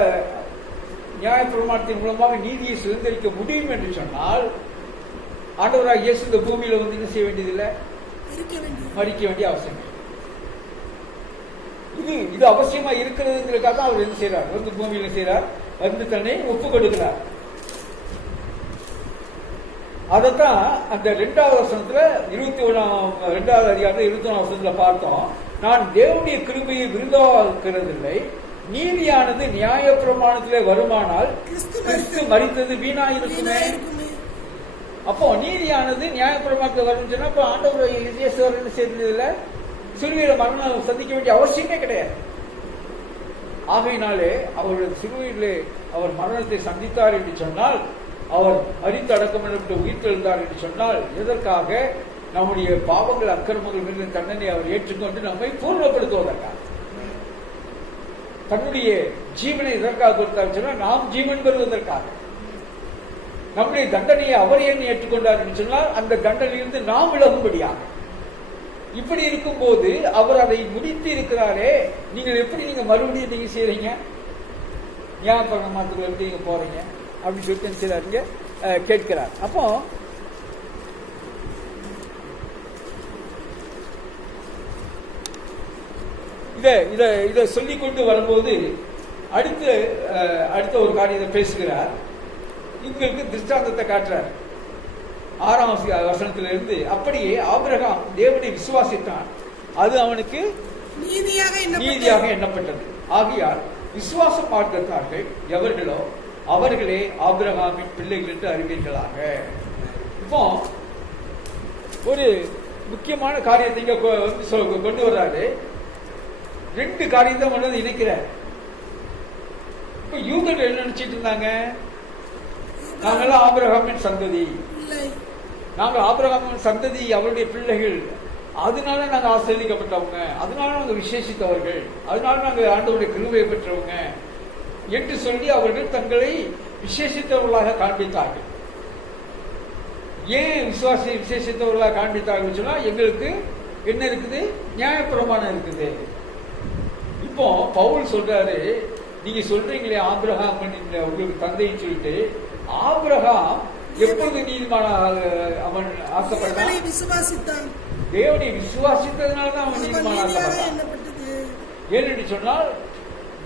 நியாயப்பிரமாணத்தின் மூலமாக நீதியை சுதந்திரிக்க முடியும் என்று சொன்னால், ஆண்டவராகிய இயேசு இந்த பூமியில வந்து என்ன செய்ய வேண்டியதில்லை, மறிக்க வேண்டிய அவசியம். இது அவசியமா இருக்கிறதுங்கிறதுக்காக அவர் என்ன செய்யறார்? வந்து பூமியில செய்யறார், வந்து தன்னை ஒப்பு கொடுக்கிறார். அதத்தான் அந்த 2வது வசனத்துல 2வது அதிகாரத்துல 21 வசனத்துல பார்த்தோம். நான் தேவனுடைய கிருபையை விருதாக்கிறதில்லை, நீதியானது நியாய பிரமாணத்திலே வருமானால் கிறிஸ்து மரித்தது வீணாயிருக்குமே. அப்போ நீதியானது நியாய பிரமாணத்தில் வரும் சொன்னா, அப்ப ஆண்டவர் இயேசு சேர்ந்ததில்லை, சிலுவையில மரணம் சந்திக்க வேண்டிய அவசியமே கிடையாது. ஆகையினாலே அவருடைய சிலுவையிலே அவர் மரணத்தை சந்தித்தார் என்று சொன்னால், அவர் மரித்து அடக்கம் என்று உயிர்த்தெழுந்தார் என்று சொன்னால், எதற்காக? நம்முடைய பாவங்கள் அக்கிரமங்கள் மீது தண்டனை அவர் ஏற்றுக்கொண்டு நம்மை பூர்ணப்படுத்துவதற்காக. தன்னுடைய ஜீவனை எதற்காக கொடுத்தார் சொன்னால், நாம் ஜீவன் பெறுவதற்காக. நம்முடைய தண்டனையை அவர் ஏன் ஏற்றுக்கொண்டார் என்று சொன்னால், அந்த தண்டனையிலிருந்து நாம் விலகும்படியாக. இப்படி இருக்கும் போது அவர் அதை முடித்து இருக்கிறாரே, நீங்கள் எப்படி நீங்க மறுபடியும் நீங்க செய்றீங்க? நியாயப்பிரமாணத்துக்கு எப்படி நீங்க போறீங்க அப்படின்னு சொல்லிட்டு செய்றாருங்க கேட்கிறார். அப்போ இதை சொல்லிக் கொண்டு வரும்போது அடுத்த ஒரு காரியத்தை பேசுகிறார். இவங்களுக்கு திருஷ்டாந்தத்தை காட்டுறார். 6ஆம் வசனத்திலிருந்து, அப்படியே ஆபிரகாம் தேவனை விசுவாசித்தான், அது அவனுக்கு நீதியாக எண்ணப்பட்டது. ஆகையால் விசுவாச மார்க்கத்தார்கள் எவர்களோ அவர்களே ஆபிரகாமின் பிள்ளைகள் என்று அறிவீர்களாக. இப்போ ஒரு முக்கியமான காரியத்தை இங்க கொண்டு வர்றாரு. 2 காரியத்தை கொண்டு இணைக்கிறார். இப்ப யூதர்கள் என்ன நினைச்சிட்டு இருந்தாங்க? நாங்கெல்லாம் ஆபிரகாமின் சந்ததி, நாங்கள் ஆபிரகாமின் சந்ததி, அவருடைய பிள்ளைகள், அதனால நாங்க ஆசீர்வதிக்கப்பட்டவங்க, அதனால நாங்க விசேஷித்தவர்கள், அதனால நாங்க ஆண்டவருடைய கிருபையை பெற்றவங்க என்று சொல்லி அவர்கள் தங்களை விசேஷித்தவர்களாக காண்பித்தார்கள். ஏன் விசேஷித்தவர்களாக காண்பித்தார்கள் சொன்னா, எங்களுக்கு என்ன இருக்குது? நியாயப்பிரமாணம் இருக்குது. இப்போ பவுல் சொல்றாரு, நீங்க சொல்றீங்களே ஆபிரகாம் உங்களுக்கு தந்தைன்னு சொல்லிட்டு, ஆபிரகாம் எப்பொழுது நீதிமானாக அவன் ஆசைப்பட்டான்? தேவனை விசுவாசித்ததுனால்தான் அவன் நீதிமானாக ஆசைப்பட்டான். ஏனென்று சொன்னால்,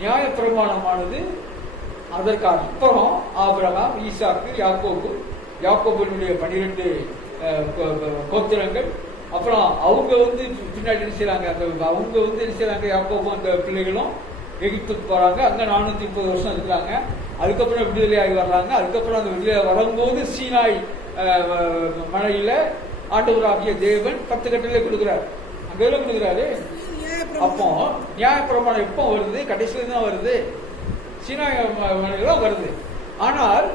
நியாயப்பிரமாணமானது அதற்கு அப்புறம் ஆபிரகாம், ஈசாக்கு, யாக்கோபுடைய 12 கோத்திரங்கள், அப்புறம் அவங்க பின்னாடி என்ன செய்யறாங்க? அவங்க என்ன செய்யறாங்க? யாக்கோபும் அந்த பிள்ளைகளும் எகிப்துக்கு போறாங்க. அங்க 430 வருஷம் இருக்கிறாங்க. அதுக்கப்புறம் விடுதலை ஆகி வர்றாங்க. அதுக்கப்புறம் அந்த விடுதலை வரும்போது சீனாய் மலையில ஆண்டவராகிய தேவன் 10 கட்டளை கொடுக்கிறார். அங்க எல்லாம் கொடுக்கிறாரு. அப்போ நியாயப்பிரமாணம் எப்போ வருது? கடைசியில தான் வருது, சீனாய் மலையில தான் வருது. ஆனால்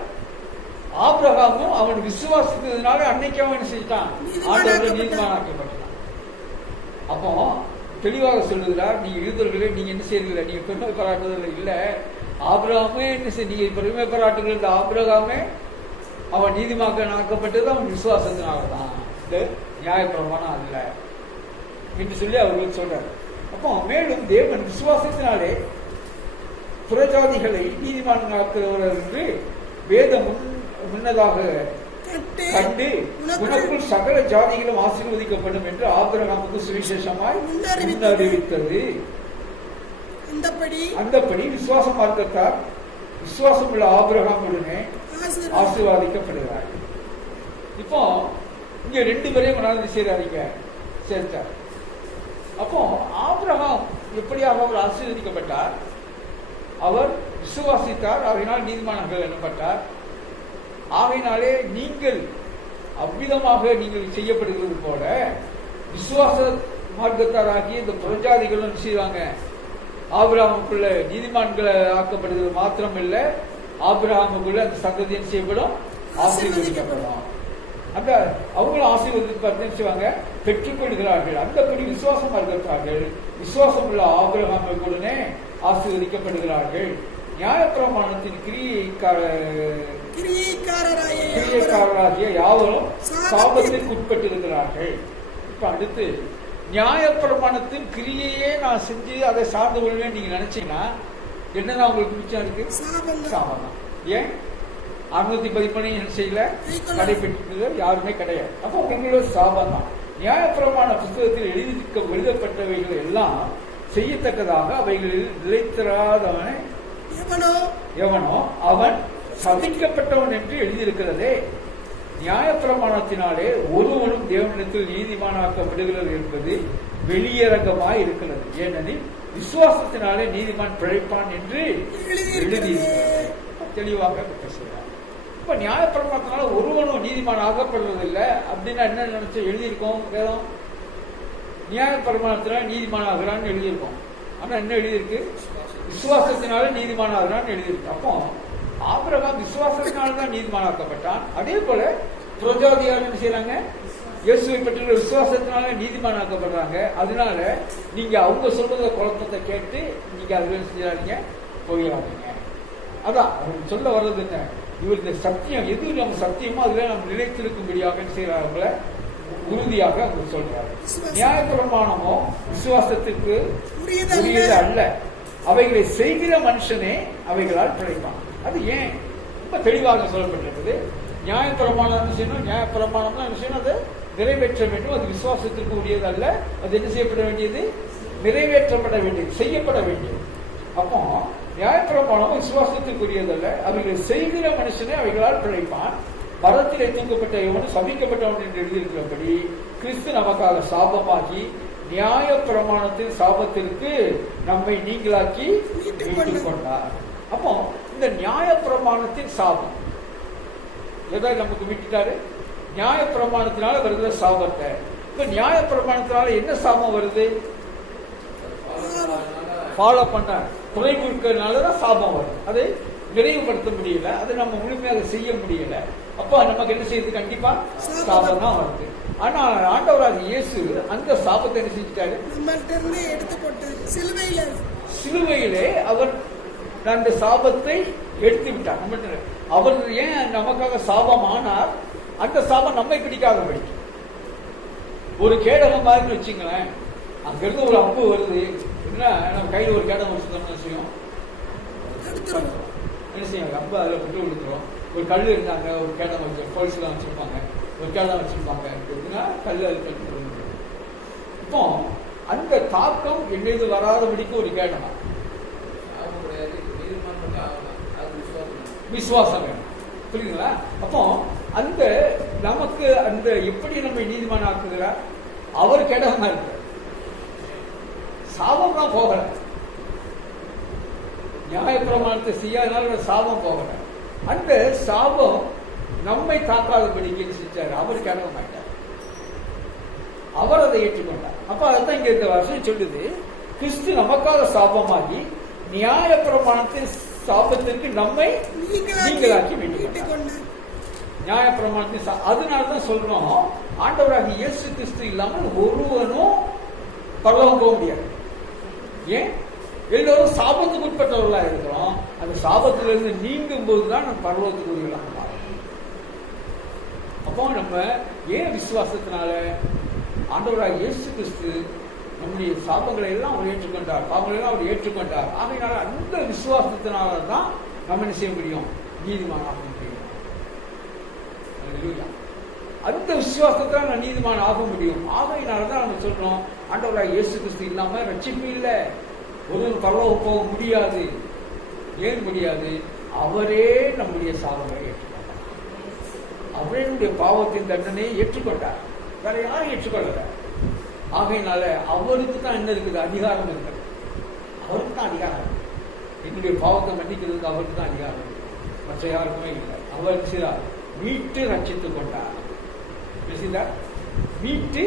ஆபிரகாமும் அவன் விசுவாசித்ததுனால அன்னைக்கு அவன் என்ன செஞ்சான்? ஆண்டவரை நீதிமானாக்கப்பட்டான். அப்போ தெளிவாக சொல்லுகிறார், நீங்க யூதர்களே நீங்க என்ன செய்யறீங்க? நீங்க பெருமை பாராட்டுறதுல இல்ல, ஆபிரகாமே என்ன செய்ய, நீங்க பெருமை பாராட்டுகள், இந்த ஆபிரகாமே அவன் நீதிமான் ஆக்கப்பட்டது அவன் விசுவாசத்தினால்தான், இந்த நியாயப்பிரமாணம் அல்ல என்று சொல்லி அவர்கள் சொல்றார். அப்போ மேலும் தேவன் விசுவாசத்தினாலே புறஜாதிகளை நீதிமான் ஆக்குகிறவர் என்று வேதம் முன்னதாக கண்டு உனக்குள் சகல ஜாதிகளும் ஆசீர்வதிக்கப்படும் என்று ஆபிரகாமுக்கு சுவிசேஷமாய் முன்னறிவித்தது. அந்தபடி விசுவாச மார்க்கத்தார் விசுவாசம் உள்ள ஆபிரகாமுடனே ஆசீர்வாதிக்கப்படுகிறார். இப்போ இங்க 2 பேரையும் மனதில் சேர்த்தார். அப்போ ஆபிரகாம் எப்படியாக அவர் ஆசீர்வதிக்கப்பட்டார்? அவர் விசுவாசித்தார், ஆகையினால் நீதிமான்கள் எனப்பட்டார். ஆகையினாலே நீங்கள் அவ்விதமாக நீங்கள் செய்யப்படுகிறது போல விசுவாச மார்க்கத்தாராகிய இந்த புறஜாதிகளும் செய்வாங்க. ஆபிரகாமுக்குள்ள நீதிமான்களை ஆக்கப்படுகிறது மாத்திரம் இல்ல, ஆபிரகாமுக்குள்ள அந்த சந்ததியும் செய்யப்படும், ஆசீர்வதிக்கப்படும். அந்த அவங்களும் ஆசீர்வதித்து செய்வாங்க, பெற்றுக்கொள்கிறார்கள். அந்தபடி விசுவாசம் இருக்கிறார்கள். விசுவாசம் உள்ள ஆபிரகாமுடனே ஆசீர்வதிக்கப்படுகிறார்கள். நியாயப்பிரமாணத்தின் கிரியைக்காரராகிய யாவரும் சாபத்திற்கு உட்பட்டிருக்கிறார்கள். இப்ப அடுத்து நியாயப்பிரமாணத்தின் கிரியையே நான் செஞ்சு அதை சார்ந்து கொள்வேன் நீங்க நினைச்சீங்கன்னா என்னதான் உங்களுக்கு மிச்சம் இருக்கு? சாபம் தான். ஏன் 613 என்ன செய்யல, கடைபிடிக்கிறது யாருமே கிடையாது. அப்போ உங்களோட சாபம் தான். நியாயப்பிரமாண புத்தகத்தில் எழுதப்பட்டவைகள் எல்லாம் செய்யத்தக்கதாக அவைகளில் நிலைத்திராதவனை எவனோ அவன் சபிக்கப்பட்டவன் என்று எழுதியிருக்கிறதே. நியாயப்பிரமாணத்தினாலே ஒருவனும் தேவனிடத்தில் நீதிமானாக்கப்படுகிறது என்பது வெளியரங்கமாய் இருக்கிறது. ஏனெனில் விசுவாசத்தினாலே நீதிமான் பிழைப்பான் என்று எழுதியிருக்கிறது. தெளிவாக பேசுகிறார். இப்ப நியாயப்பிரமாணத்தினால ஒருவனும் நீதிமான் ஆகப்படுவதில்லை அப்படின்னா என்ன நினைச்சு எழுதியிருக்கோம்? வேதம் நியாயப்பிரமாணத்தினால நீதிமான் ஆகிறான்னு எழுதியிருக்கோம். ஆனா என்ன எழுதியிருக்கு? விசுவாசத்தினால நீதிமான் ஆகிறான்னு எழுதியிருக்கு. அப்போ ஆபிரகாம் விசுவாசத்தினால்தான் நீதிமானாக்கப்பட்டான். அதே போல புறஜாதியார் என்ன செய்யறாங்க? இயேசுவை பற்றிய விசுவாசத்தினால நீதிமானாக்கப்படுறாங்க. அதனால நீங்க அவங்க சொல்றத குழப்பத்தை கேட்டு நீங்க அதுல செய்யறாங்க, போயிடாதீங்க. அதான் சொல்ல வர்றது என்ன, இவர் இந்த சத்தியம் எது நம்ம சத்தியமோ அதுல நம்ம நிலைத்திருக்கும்படியாக செய்யறாங்கள உறுதியாக அவங்க சொல்றாரு. நியாயப்பிரமாணமோ விசுவாசத்திற்கு உரியது அல்ல, அவைகளை செய்கிற மனுஷனே அவைகளால் பிழைப்பான். அது ஏன் ரொம்ப தெளிவாக சொல்லப்பட்டிருக்குது. நியாயப்பிரமாணம் செய்யணும், நியாயப்பிரமாணம் தான் செய்யணும், அதை நிறைவேற்ற வேண்டும். அது விசுவாசத்திற்கு உரியது அல்ல, அது என்ன செய்யப்பட வேண்டியது? நிறைவேற்றப்பட வேண்டியது, செய்யப்பட வேண்டியது. அப்போ நியாயப்பிரமாணம் விசுவாசத்திற்குரியது அல்ல, அவைகளை செய்கிற மனுஷனே அவைகளால் பிழைப்பான். மரத்திலே தூக்கப்பட்ட எவனும் சபிக்கப்பட்டவன் என்று எழுதியிருக்கிறபடி கிறிஸ்து நமக்காக சாபமாகி நியாயப்பிரமாணத்தின் சாபத்திற்கு நம்மை நீங்களாக்கி மீட்டுக் கொண்டார். அப்போ இந்த நியாயப்பிரமாணத்தின் சாபம் எதை நமக்கு விட்டுட்டாரு? நியாயப்பிரமாணத்தினால வருகிற சாபத்தை. இப்ப நியாயப்பிரமாணத்தினால என்ன சாபம் வருது? ஃபாலோ பண்ண துணை கொடுக்கறதுனாலதான் சாபம் வருது. அதை நிறைவுபடுத்த முடியல, அதை நம்ம முழுமையாக செய்ய முடியல. அப்ப நமக்கு என்ன செய்யுது? கண்டிப்பா சாபம் தான் வருது. ஆனா ஆண்டவராக இயேசு அந்த சாபத்தை என்ன செஞ்சிட்டாரு? சிலுவையிலே அவர் அந்த சாபத்தை எடுத்து விட்டார். அவர் ஏன் நமக்காக சாபம் ஆனார்? அந்த சாபம் நம்மை பிடிக்காதபடி. ஒரு கேடகம் மாதிரி வச்சுங்களேன், அங்கிருந்து ஒரு அம்பு வருது, என்ன நம்ம கையில் ஒரு கேடகம் வச்சுருந்தோம்னு செய்யும், என்ன செய்யும்? அம்பு அதில் விட்டு விழுந்துரும். ஒரு கல் இருந்தாங்க, ஒரு கேடகம் வச்சு போலீஸ்லாம் வச்சிருப்பாங்க, ஒரு கேடகம் வச்சிருப்பாங்க, கல் அது கட்டு. இப்போ அந்த தாக்கம் எங்கேது வராதபடிக்கு ஒரு கேடகம் விசுவாசம் வேணும். புரியுதுங்களா? அப்போ அந்த நமக்கு அந்த எப்படி நம்ம நீதிமான ஆக்குகிறார்? அவர் கேடகமா இருக்கு, சாபம் தான் போகல. நியாயப்பிரமாணத்தை செய்யாதனால சாபம் போகல. அந்த சாபம் நம்மை தாக்காதபடிக்கு செஞ்சாரு. அவர் கேடகமாயிட்டார், அவர் அதை ஏற்றுக்கொண்டார். அப்ப அதான் இங்க இந்த வருஷம் சொல்லுது, கிறிஸ்து நமக்காக சாபமாகி நியாயப்பிரமாணத்தின் சாபத்திற்கு நம்மை நீங்களாக்கி மீட்டுக்கொண்டார். நியாயப்பிரமாணத்தின் அதனாலதான் சொல்றோம், ஆண்டவராக இயேசு கிறிஸ்து இல்லாமல் ஒருவனும் பரலோகம் போக முடியாது. ஏன்? எல்லோரும் சாபத்துக்கு உட்பட்டவர்களா இருக்கிறோம். அந்த சாபத்திலிருந்து நீங்கும் போதுதான் நம்ம பரலோகத்துக்குரியவர்களாக மாறும். அப்போ நம்ம ஏன் விசுவாசத்தினால ஆண்டவராக இயேசு கிறிஸ்து நம்முடைய சாபங்களை எல்லாம் அவர் ஏற்றுக்கொண்டார், பாவங்களை எல்லாம் அவர் ஏற்றுக்கொண்டார். ஆகையினால அந்த விசுவாசத்தினால தான் நம்ம என்ன செய்ய முடியும், நீதிமானாக முடியும். அந்த விசுவாசத்தால் நான் நீதிமான ஆக முடியும். ஆகையினாலதான் நம்ம சொல்றோம், ஆண்டவராக இயேசு கிறிஸ்து இல்லாம ரட்சிப்பு இல்லை, ஒரு பரலோகம் போக முடியாது. ஏன் முடியாது? அவரே நம்முடைய சாபங்களை ஏற்றுக்கொண்டார், அவரே நம்முடைய பாவத்தின் தண்டனையை ஏற்றுக்கொண்டார், வேற யாரும் ஏற்றுக்கொள்ளல. ஆகையினால அவருக்கு தான் என்ன இருக்குது, அதிகாரம் இருக்குது. அவருக்கு தான் அதிகாரம், என்னுடைய பாவத்தை மன்னிக்கிறதுக்கு அவருக்கு தான் அதிகாரம், மற்ற யாருக்குமே இல்லை. அவர் செய்தார், மீட்டு ரட்சித்துக் கொண்டார். மீட்டு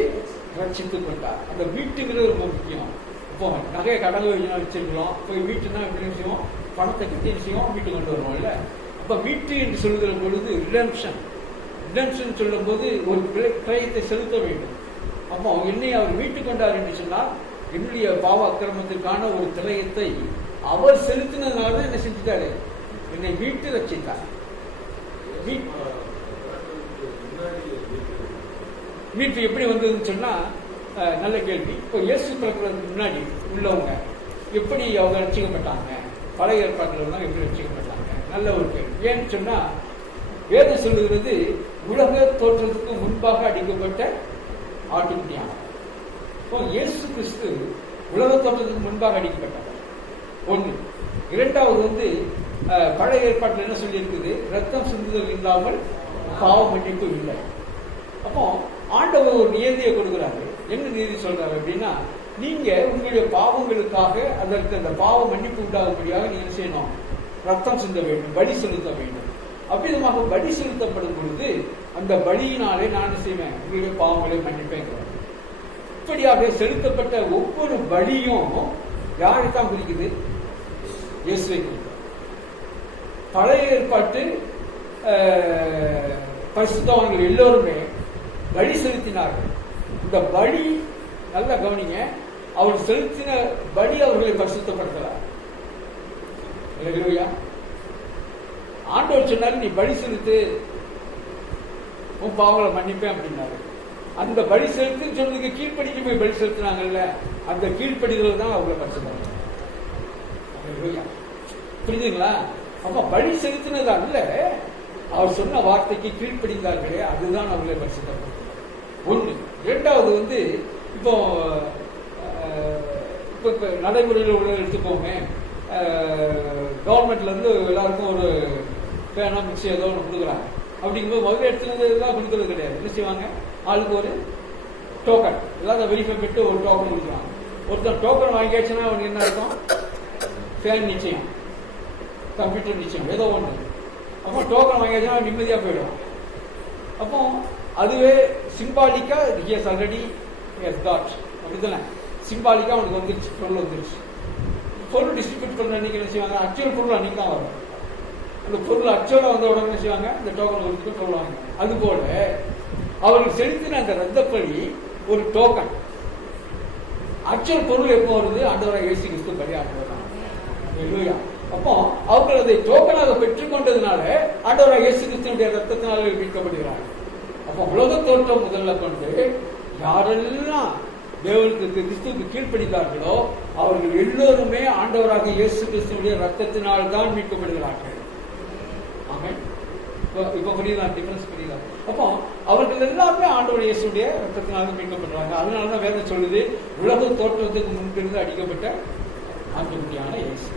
ரட்சித்துக் கொண்டார். அந்த மீட்டுங்கிறது ரொம்ப முக்கியம். இப்போ நகையை கடலை வச்சிருக்கிறோம், போய் மீட்டுனா எப்படி விஷயம், பணத்தை கட்டி விஷயம் மீட்டு கொண்டு வருவோம் இல்ல. அப்ப மீட்டு என்று சொல்லுகிற பொழுது ரிடம்ஷன், ரிடம்ஷன் சொல்லும் போது ஒரு கிரயத்தை செலுத்த வேண்டும். அப்போ என்னை அவர் மீட்டு கொண்டார் என்று சொன்னால் என்னுடைய பாவ அக்கிரமத்திற்கான ஒரு கிரயத்தை அவர் செலுத்தினதுனால என்ன செஞ்சுட்டாரு, என்னை மீட்டு ரட்சித்தார். மீட்பு எப்படி வந்ததுன்னு சொன்னா, நல்ல கேள்வி. இப்போ இயேசு பிறக்கிறதுக்கு முன்னாடி உள்ளவங்க எப்படி அவங்க ரட்சிக்கப்பட்டாங்க, பழைய ஏற்பாட்டில் தான் எப்படி ரட்சிக்கப்பட்டாங்க, நல்ல ஒரு கேள்வி. ஏன்னு சொன்னா, வேதம் சொல்லுகிறது உலக தோற்றத்துக்கு முன்பாக அடிக்கப்பட்ட ஆட்டுக்குட்டியான. இப்போ இயேசு கிறிஸ்து உலக தோற்றத்துக்கு முன்பாக அடிக்கப்பட்டார் ஒன்று. இரண்டாவது பழைய ஏற்பாட்டில் என்ன சொல்லி இருக்குது, ரத்தம் சிந்துதல் இல்லாமல் பாவ மன்னிப்பு இல்லை. அப்போ ஆண்டவர் ஒரு நியதியை கொடுக்கிறாரு. என்ன நீதி சொல்றாரு அப்படின்னா, நீங்க உங்களுடைய பாவங்களுக்காக அதற்கு அந்த பாவ மன்னிப்பு உண்டாகும்படியாக நீங்க செய்யணும், ரத்தம் சிந்த வேண்டும், பலி செலுத்த வேண்டும். அவ்விதமாக பலி செலுத்தப்படும் பொழுது அந்த பலியினாலே நான் செய்வேன், உங்களுடைய பாவங்களை மன்னிப்பேன். இப்படியாக செலுத்தப்பட்ட ஒவ்வொரு பலியும் யாரைத்தான் குறிக்குது, இயேசுவை குறிக்குது. பழைய ஏற்பாட்டு பரிசுத்தவான்கள் எல்லோருமே பலி செலுத்தினார்கள். இந்த பலி நல்ல கவனிங்க, அவர் செலுத்தின பலி அவர்களை பரிசுத்தப்படுத்துகிறார். ஆண்டவர் சொன்னாரு, நீ பலி செலுத்து, உன் பாவங்களை மன்னிப்பேன் அப்படின்னாரு. அந்த பலி செலுத்துன்னு சொன்னதுக்கு கீழ்ப்படிக்கு போய் பலி செலுத்தினாங்கல்ல, அந்த கீழ்ப்படிதல் தான் அவர்களை பரிசுத்தப்படுத்துறாங்க. புரியுதுங்களா? அப்ப பலி செலுத்தினது அல்ல, அவர் சொன்ன வார்த்தைக்கு கீழ்ப்படிந்தார்களே, அதுதான் அவர்களை பரிசுத்தப்படுத்தும். ஒன்று. இரண்டாவது இப்போ இப்போ நடைமுறையில் உள்ள எடுத்துக்கோங்க, கவர்மெண்ட்ல இருந்து எல்லாருக்கும் ஒரு பேனா மிக்சி ஏதோ ஒன்று கொடுக்குறாங்க. அப்படிங்கும்போது முதல்ல எடுத்துதான் கொடுக்கறது கிடையாது. என்ன செய்வாங்க, ஆளுக்கு ஒரு டோக்கன், எல்லாரும் வெரிஃபை பண்ணிட்டு ஒரு டோக்கன் கொடுக்குறாங்க. ஒருத்தர் டோக்கன் வாங்கியாச்சுன்னா அவனுக்கு என்ன இருக்கும், ஃபேன் நிச்சயம், கம்ப்யூட்டர் நிச்சயம், ஏதோ ஒன்று. அப்போ டோக்கன் வாங்கியாச்சுன்னா நிம்மதியாக போயிடும். அப்போ அதுவே சிம்பாலிக்கா ஹியஸ் ஆல்ரெடி ஹியஸ் காட், அப்படிதானே சிம்பாலிக்கா அவனுக்கு வந்துருச்சு, பொருள் வந்துருச்சு. பொருள் டிஸ்ட்ரிபியூட் பண்ண அன்னைக்கு என்ன செய்வாங்க, ஆக்சுவல் பொருள் அன்னைக்கு தான் வரும். அந்த பொருள் ஆக்சுவலாக வந்த உடனே என்ன செய்வாங்க, இந்த டோக்கன் கொடுத்துட்டு பொருள் வாங்க. அதுபோல அவர்கள் செலுத்தின அந்த ரத்தப்படி ஒரு டோக்கன். ஆக்சுவல் பொருள் எப்போ வருது, ஆண்டவராக இயேசு கிறிஸ்து பலியாடுவாங்க. அப்போ அவர்கள் அதை டோக்கனாக பெற்றுக்கொண்டதுனால ஆண்டவராக இயேசு கிறிஸ்துவினுடைய ரத்தத்தினால மீட்கப்படுகிறார்கள். அப்போ உலக தோற்றம் முதல்ல கொண்டு யாரெல்லாம் தேவனுக்கு கிறிஸ்துவுக்கு கீழ்ப்படித்தார்களோ அவர்கள் எல்லோருமே ஆண்டவராக இயேசு கிறிஸ்துவுடைய ரத்தத்தினால் தான் மீட்கப்படுகிறார்கள். ஆமென். இப்ப புரியுதா, டிஃபரன்ஸ் புரியுதா? அப்போ அவர்கள் எல்லாருமே ஆண்டவர் இயேசுடைய ரத்தத்தினால மீட்கப்படுறாங்க. அதனாலதான் வேதம் சொல்லுது, உலக தோற்றத்துக்கு முன்பிருந்து அடிக்கப்பட்ட ஆண்டவருடையான இயேசு.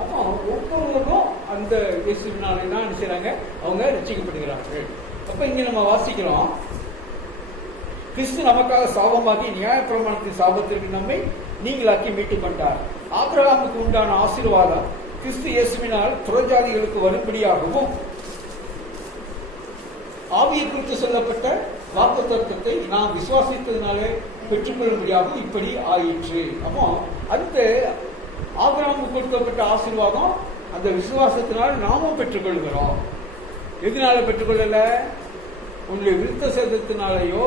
அப்போ ஒவ்வொருவரும் அந்த இயேசுவினாலே தான் என்ன செய்றாங்க, அவங்க ரட்சிக்கப்படுகிறார்கள். அப்ப இங்க நம்ம வாசிக்கிறோம், கிறிஸ்து நமக்காக சாபமாகி நியாயப்பிரமாணத்தின் சாபத்திற்கு நம்மை நீங்களாக்கி மீட்டுக் கொண்டார். ஆபிரகாமுக்கு உண்டான ஆசீர்வாதம் கிறிஸ்து இயேசுவினால் புறஜாதிகளுக்கு வரும்படியாகவும் ஆவியை குறித்து சொல்லப்பட்ட வாக்குத்தத்தத்தை நாம் விசுவாசித்ததினாலே பெற்றுக்கொள்ளும்படியாகவும் இப்படி ஆயிற்று. அப்போ அந்த ஆபிரகாமுக்கு கொடுக்கப்பட்ட ஆசீர்வாதம் அந்த விசுவாசத்தினால் நாமும் பெற்றுக்கொள்கிறோம். எதனால பெற்றுக்கொள்ளல, உன்னுடைய விருத்த சேதத்தினாலேயோ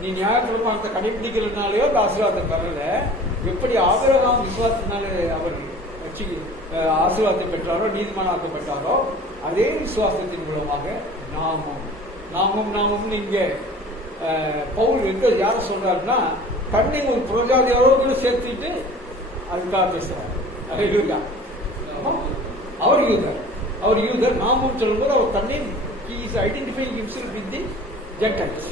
நீ நியாயப்பிரமாணத்தை கடைபிடிக்கிறதுனாலயோ அந்த ஆசீர்வாதம் வரல. எப்படி ஆபிரகாம் விசுவாசத்தினாலே அவர் ஆசீர்வாதத்தை பெற்றாரோ, நீதிமானாக்கப்பட்டாரோ, அதே விசுவாசத்தின் மூலமாக நாமும் இங்க பவுல் எங்க யார சொல்றாருன்னா, தன்னை ஒரு புறஜாதியோடு சேர்த்துட்டு அதுக்காக பேசுறாரு. அவர் யூதர் நாமும் சொல்லும்போது அவர் தன்னை identifying himself with the Gentiles.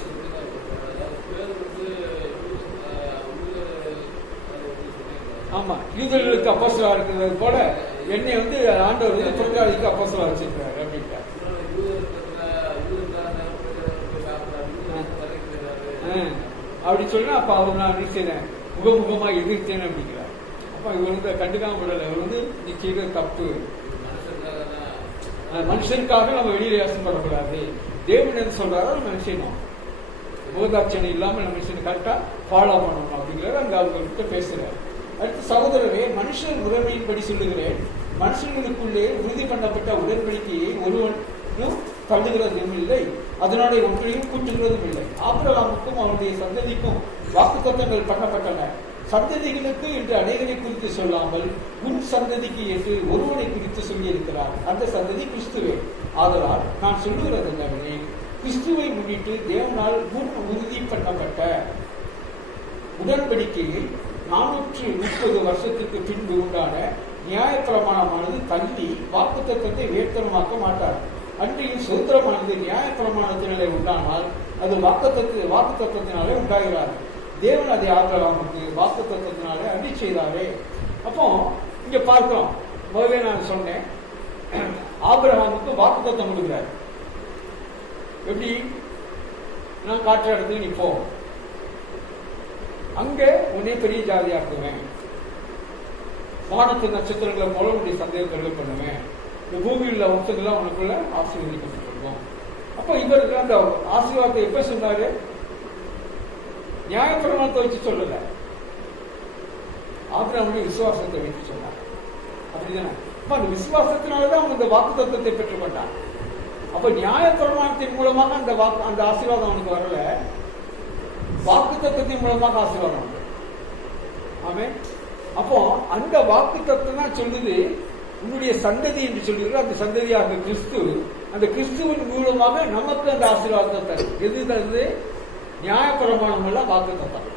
ஆமா, யூதர்களுக்கு அப்போஸ்தலரா இருக்கிறது போல என்னை ஆண்டவர் புறஜாதிக்கு அப்போஸ்தலரா வச்சிருக்காரு அப்படின்ட்டார். அப்படி சொன்னா அப்ப அவர் நான் செய்தேன், முகமுகமா எதிர்த்தேன் அப்படிங்கிறார். அப்ப இவர் கண்டுக்காம விடல. இவர் நீ செய்த தப்பு, மனுஷனுக்காக நம்ம வெளியில ஆசைப்படக்கூடாது. தேவன் என்ன சொல்றாரோ நம்ம செய்யணும், போதாட்சணை இல்லாம நம்ம விஷயம் கரெக்டா ஃபாலோ பண்ணணும் அப்படிங்கிறத அங்க அவங்ககிட்ட பேசுறாரு. அடுத்து, சகோதரரே, மனுஷன் முறைமையின்படி சொல்லுகிறேன், மனுஷர்களுக்குள்ளே உறுதி பண்ணப்பட்ட உடன்படிக்கையை ஒருவனும் தள்ளுகிறதும் இல்லை, அதனால ஒன்றையும் கூட்டுகிறதும் இல்லை. ஆபிரகாமுக்கும் அவனுடைய சந்ததிக்கும் வாக்குத்தத்தங்கள் பண்ணப்பட்டன. சந்ததிகளுக்கு என்று அநேகரை குறித்து சொல்லாமல் உன் சந்ததிக்கு என்று ஒருவனை குறித்து சொல்லியிருக்கிறார். அந்த சந்ததி கிறிஸ்துவே. ஆதலால் நான் சொல்லுகிறது என்னவெனில், கிறிஸ்துவை முன்னிட்டு தேவனால் முன் உறுதி பண்ணப்பட்ட உடன்படிக்கையை 430 வருஷத்துக்கு பின்பு உண்டான நியாயப்பிரமாணமானது தள்ளி வாக்குத்தத்தத்தை வேத்தனமாக்க மாட்டார். அன்றையும் சுதந்திரமானது நியாயப்பிரமாணத்தினாலே உண்டானால் அது வாக்குத்தத்தத்தினாலே உண்டாகிறார். தேவன் அதை ஆபிரகாமுக்கு வாக்குத்தத்தத்தினாலே அருளி செய்தாரே. அப்போ இங்க பார்க்கிறோம், முதலே நான் சொன்னேன், ஆபிரகாமுக்கு வாக்குத்தத்தம் கொடுக்கிறார். எப்படி? நான் காட்டுற இடத்துல நீ போ, அங்க உன்னை பெரிய ஜாதியாக்குவேன், வானத்து நட்சத்திரங்களை போல உன்னுடைய சந்தேகங்களை பண்ணுவேன், இந்த பூமியில் வம்சங்களை உனக்குள்ள ஆசீர்வதிக்கப்பட்டிருக்கும். அப்ப இவருக்கு அந்த ஆசீர்வாதத்தை எப்ப சொன்னாரு? நியாயப்பிரமாணத்தை வச்சு சொல்லல, ஆபிரகாமுடைய விசுவாசத்தை வைத்து சொன்னார். அப்படிதானே? அப்ப அந்த விசுவாசத்தினாலதான் அவன் இந்த வாக்கு தத்துவத்தை பெற்றுக்கொண்டான். அப்ப நியாயப்பிரமாணத்தின் மூலமாக அந்த ஆசீர்வாதம் அவனுக்கு வரல, வாக்கு தத்துவத்தின் மூலமாக ஆசீர்வாதம் உண்டு. ஆமென். அப்போ அந்த வாக்கு தத்துவம் தான் சொல்லுது, உன்னுடைய சந்ததி என்று சொல்லுகிற அந்த சந்ததியாக கிறிஸ்து, அந்த கிறிஸ்துவின் மூலமாக நமக்கு அந்த ஆசீர்வாதத்தை தரும். எது தருது? நியாயப்பிரமாணம் அல்ல, வாக்கு தத்துவம்.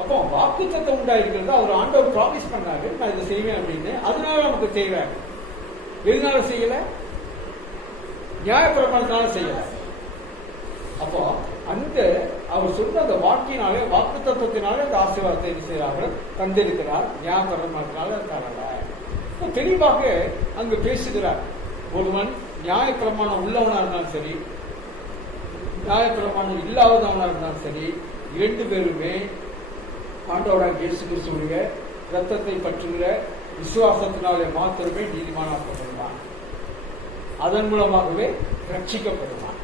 அப்போ வாக்கு தத்துவம் உண்டாயிருக்கிறது. அவர் ஆண்டவர் ப்ராமிஸ் பண்ணாரு, நான் இதை செய்வேன் அப்படின்னு. அதனால நமக்கு செய்வாங்க. எதனால செய்யல? நியாயப்பிரமாணத்தினால செய்யல. அப்போ அந்த அவர் சொன்ன அந்த வாக்கினாலே, வாக்கு தத்துவத்தினாலே அந்த ஆசீர்வாதத்தை செய்கிறார்கள், தந்திருக்கிறார். நியாயப்பிரமாணத்தினால தரல. தெளிவாக அங்கு பேசுகிறார். ஒருவன் நியாயப்பிரமாணம் உள்ளவனா இருந்தாலும் சரி, நியாயப்பிரமாணம் இல்லாதவனா இருந்தாலும் சரி, 2 பேருமே ஆண்டவராகிய இயேசு கிறிஸ்துவுடைய இரத்தத்தை பற்றுகிற விசுவாசத்தினாலே மாத்திரமே நீதிமானாக்கப்படுவான். அதன் மூலமாகவே ரட்சிக்கப்படுவான்.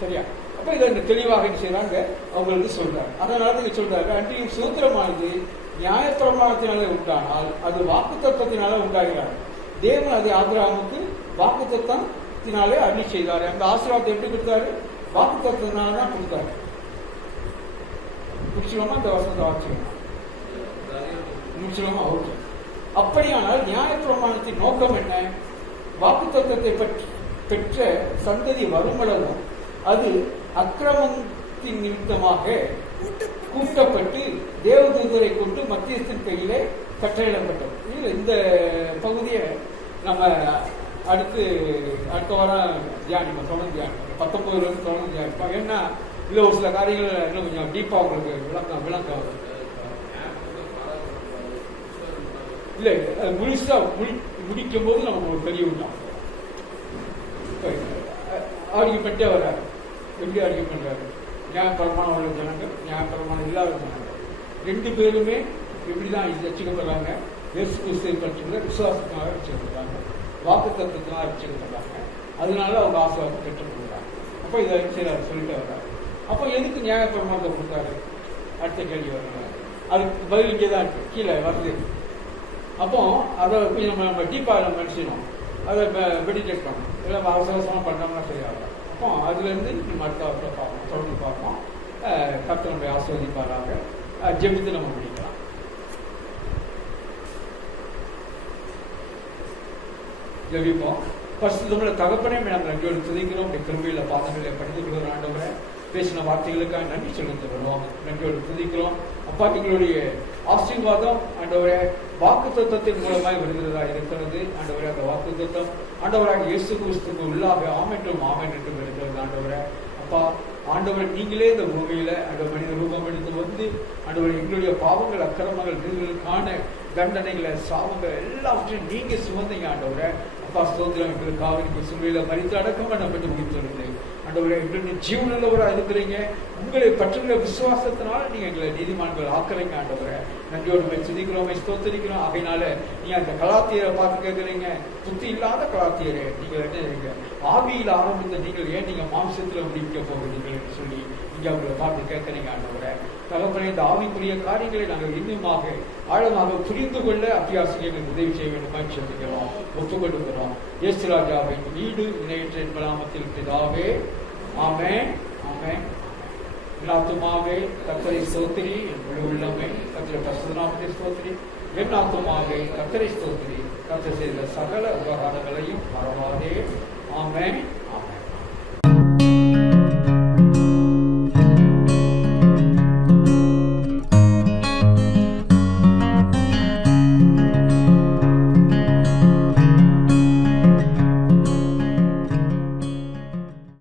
சரியா? அப்ப இதை தெளிவாக செய்யறாங்க, அவங்களுக்கு சொல்றாரு. அதனால நீங்க சொல்றாரு, அன்றையும் சுதந்திரமானது நியாயப்பிரமாணத்தினாலே உண்டானால் அது வாக்கு தத்துவத்தினால உண்டாகிறார். தேவன் அதை ஆபிரகாமுக்கு வாக்கு தத்துவத்தினாலே அருளி செய்தாரு. அந்த ஆசீர்வாதத்தை எப்படி கொடுத்தாரு? வாக்கு தத்துவத்தினாலதான் கொடுத்தாரு. முடிச்சுலாமா? அந்த வசனத்தை வாசிக்கணும். முடிச்சுலாமா? ஓகே. அப்படியானால் நியாயப்பிரமாணத்தின் நோக்கம் என்ன? வாக்கு தத்துவத்தை பெற்ற சந்ததி வருமளவும் அது அக்கிரமத்தின் நிமித்தமாக கூட்டப்பட்டு தேவதூதரை கொண்டு மத்தியஸ்தன் கையிலே கட்டளையிடப்பட்டது. இந்த பகுதியை நம்ம அடுத்த வாரம் தியானிப்போம், தொடர்ந்து தியானிப்போம். 19 தொடர்ந்து தியானிப்போம். ஏன்னா இதுல ஒரு சில காரியங்கள் இன்னும் கொஞ்சம் டீப்பா உங்களுக்கு விளக்கம் இல்லை, முழுசா முடிக்கும் போது நமக்கு ஒரு பெரிய உண்டாகும். ஆர்கியூமெண்டே வராது. எப்படி ஆர்கியூ பண்றாரு? நியாயப்பிரமாணம் உள்ள ஜனங்கள், நியாயப்பிரமாணம் இல்லாத ஜனங்கள் 2 பேருமே எப்படிதான் ரட்சிக்கப்படுறாங்க? இயேசு கிறிஸ்துவை பற்றின விசுவாசத்தினால ரட்சிக்கப்படுறாங்க, வாக்கு தத்துவத்தினால ரட்சிக்கப்படுறாங்க. அதனால அவங்க ஆசீர்வாதத்தை பெற்றுக்கொள்றாங்க. அப்போ இதை சொல்லிட்டு வர்றாரு. அப்போ எதுக்கு நியாயப்பிரமாணத்தை கொடுத்தாரு? அடுத்த கேள்வி வர்றாங்க. அதுக்கு பதில் இங்கே தான் இருக்கு, கீழே வருது. அப்போ அதை நம்ம டீப்பா மனுஷனும் அதை மெடிடேட் பண்ணணும். இல்லை அவசரமாக பண்ணோம்னா சரியாகும். அப்போ அதுலேருந்து நம்ம அடுத்த வருஷம் பார்ப்போம், தொடர்ந்து பார்ப்போம். கர்த்தர் நம்மை ஆசீர்வதிப்பாராக. ஜெபித்து நம்ம முடிக்கலாம். ஜெபிப்போம். பரிசுத்தமுள்ள தகப்பனே, நாங்கள் நன்றியோடு துதிக்கிறோம். உடைய கிருபையில பாதங்களை பணிந்து கொள்கிற ஆண்டவரே, பேசின வார்த்தைகளுக்காக நன்றி செலுத்துகிறோம். நன்றியோடு துதிக்கிறோம். அப்பா, எங்களுடைய ஆசீர்வாதம் ஆண்டவரே வாக்குத்தத்தத்தின் மூலமாய் வருகிறதா இருக்கிறது. ஆண்டவரே, அந்த வாக்குத்தத்தம் ஆண்டவராக இயேசு கிறிஸ்துவுக்கு உள்ளாக ஆமென்றும் ஆமென் என்றும் இருக்கிறது. ஆண்டவரே அப்பா, ஆண்டவரை நீங்களே இந்த பூமியில அந்த மனித ரூபம் எடுத்து வந்து ஆண்டவரை எங்களுடைய பாவங்கள், அக்கிரமங்கள், நீங்களுக்கான தண்டனைகளை, சாபங்கள் எல்லாவற்றையும் நீங்க சுமந்தீங்க. ஆண்டவரை அப்பா ஸ்தோத்திரம். எங்களுக்காக நீங்க சிலுவையில மரித்து அடக்கம் பண்ணப்பட்டு முடித்திருந்தீங்க. ஆண்டவரை எங்களுக்கு ஜீவனுள்ளவராக இருக்கிறீங்க. உங்களை பற்றுள்ள விசுவாசத்தினால நீங்க எங்களை நீதிமான்கள் ஆக்குறீங்க. ஆண்டவரை நன்றியோடு துதிக்கிறோம், ஸ்தோத்திரிக்கிறோம். ஆகையினால நீங்க அந்த கலாத்தியரை பார்த்து கேட்குறீங்க, புத்தி இல்லாத கலாத்தியரை நீங்கள் என்ன ஆவியில் ஆரம்பித்த நீங்கள் ஏன் நீங்க மாம்சத்துல முடிக்க போகிறீர்கள் என்று சொல்லி நீங்க அவங்களை பார்த்து கேட்குறீங்க. ஆண்டவரை தகப்பனே, இந்த ஆவிக்குரிய காரியங்களை நாங்கள் இன்னுமாக ஆழமாக புரிந்து கொள்ள அத்தியாவசியம் உதவி செய்ய வேண்டும் சொல்லிக்கிறோம், ஒப்புக்கொள்கிறோம். இயேசு ராஜாவின் வீடு இணையற்ற நாமத்தில் பிதாவே, ஆமென் ஆமென். ஆத்துமாவே கர்த்தரை ஸ்தோத்திரி, என் உள்ளமே கர்த்தருடைய பரிசுத்த நாமத்தை ஸ்தோத்திரி. என் ஆத்துமாவே கர்த்தரை ஸ்தோத்திரி, கர்த்தர் செய்த சகல உபகாரங்களையும் மறவாதே. ஆமென்.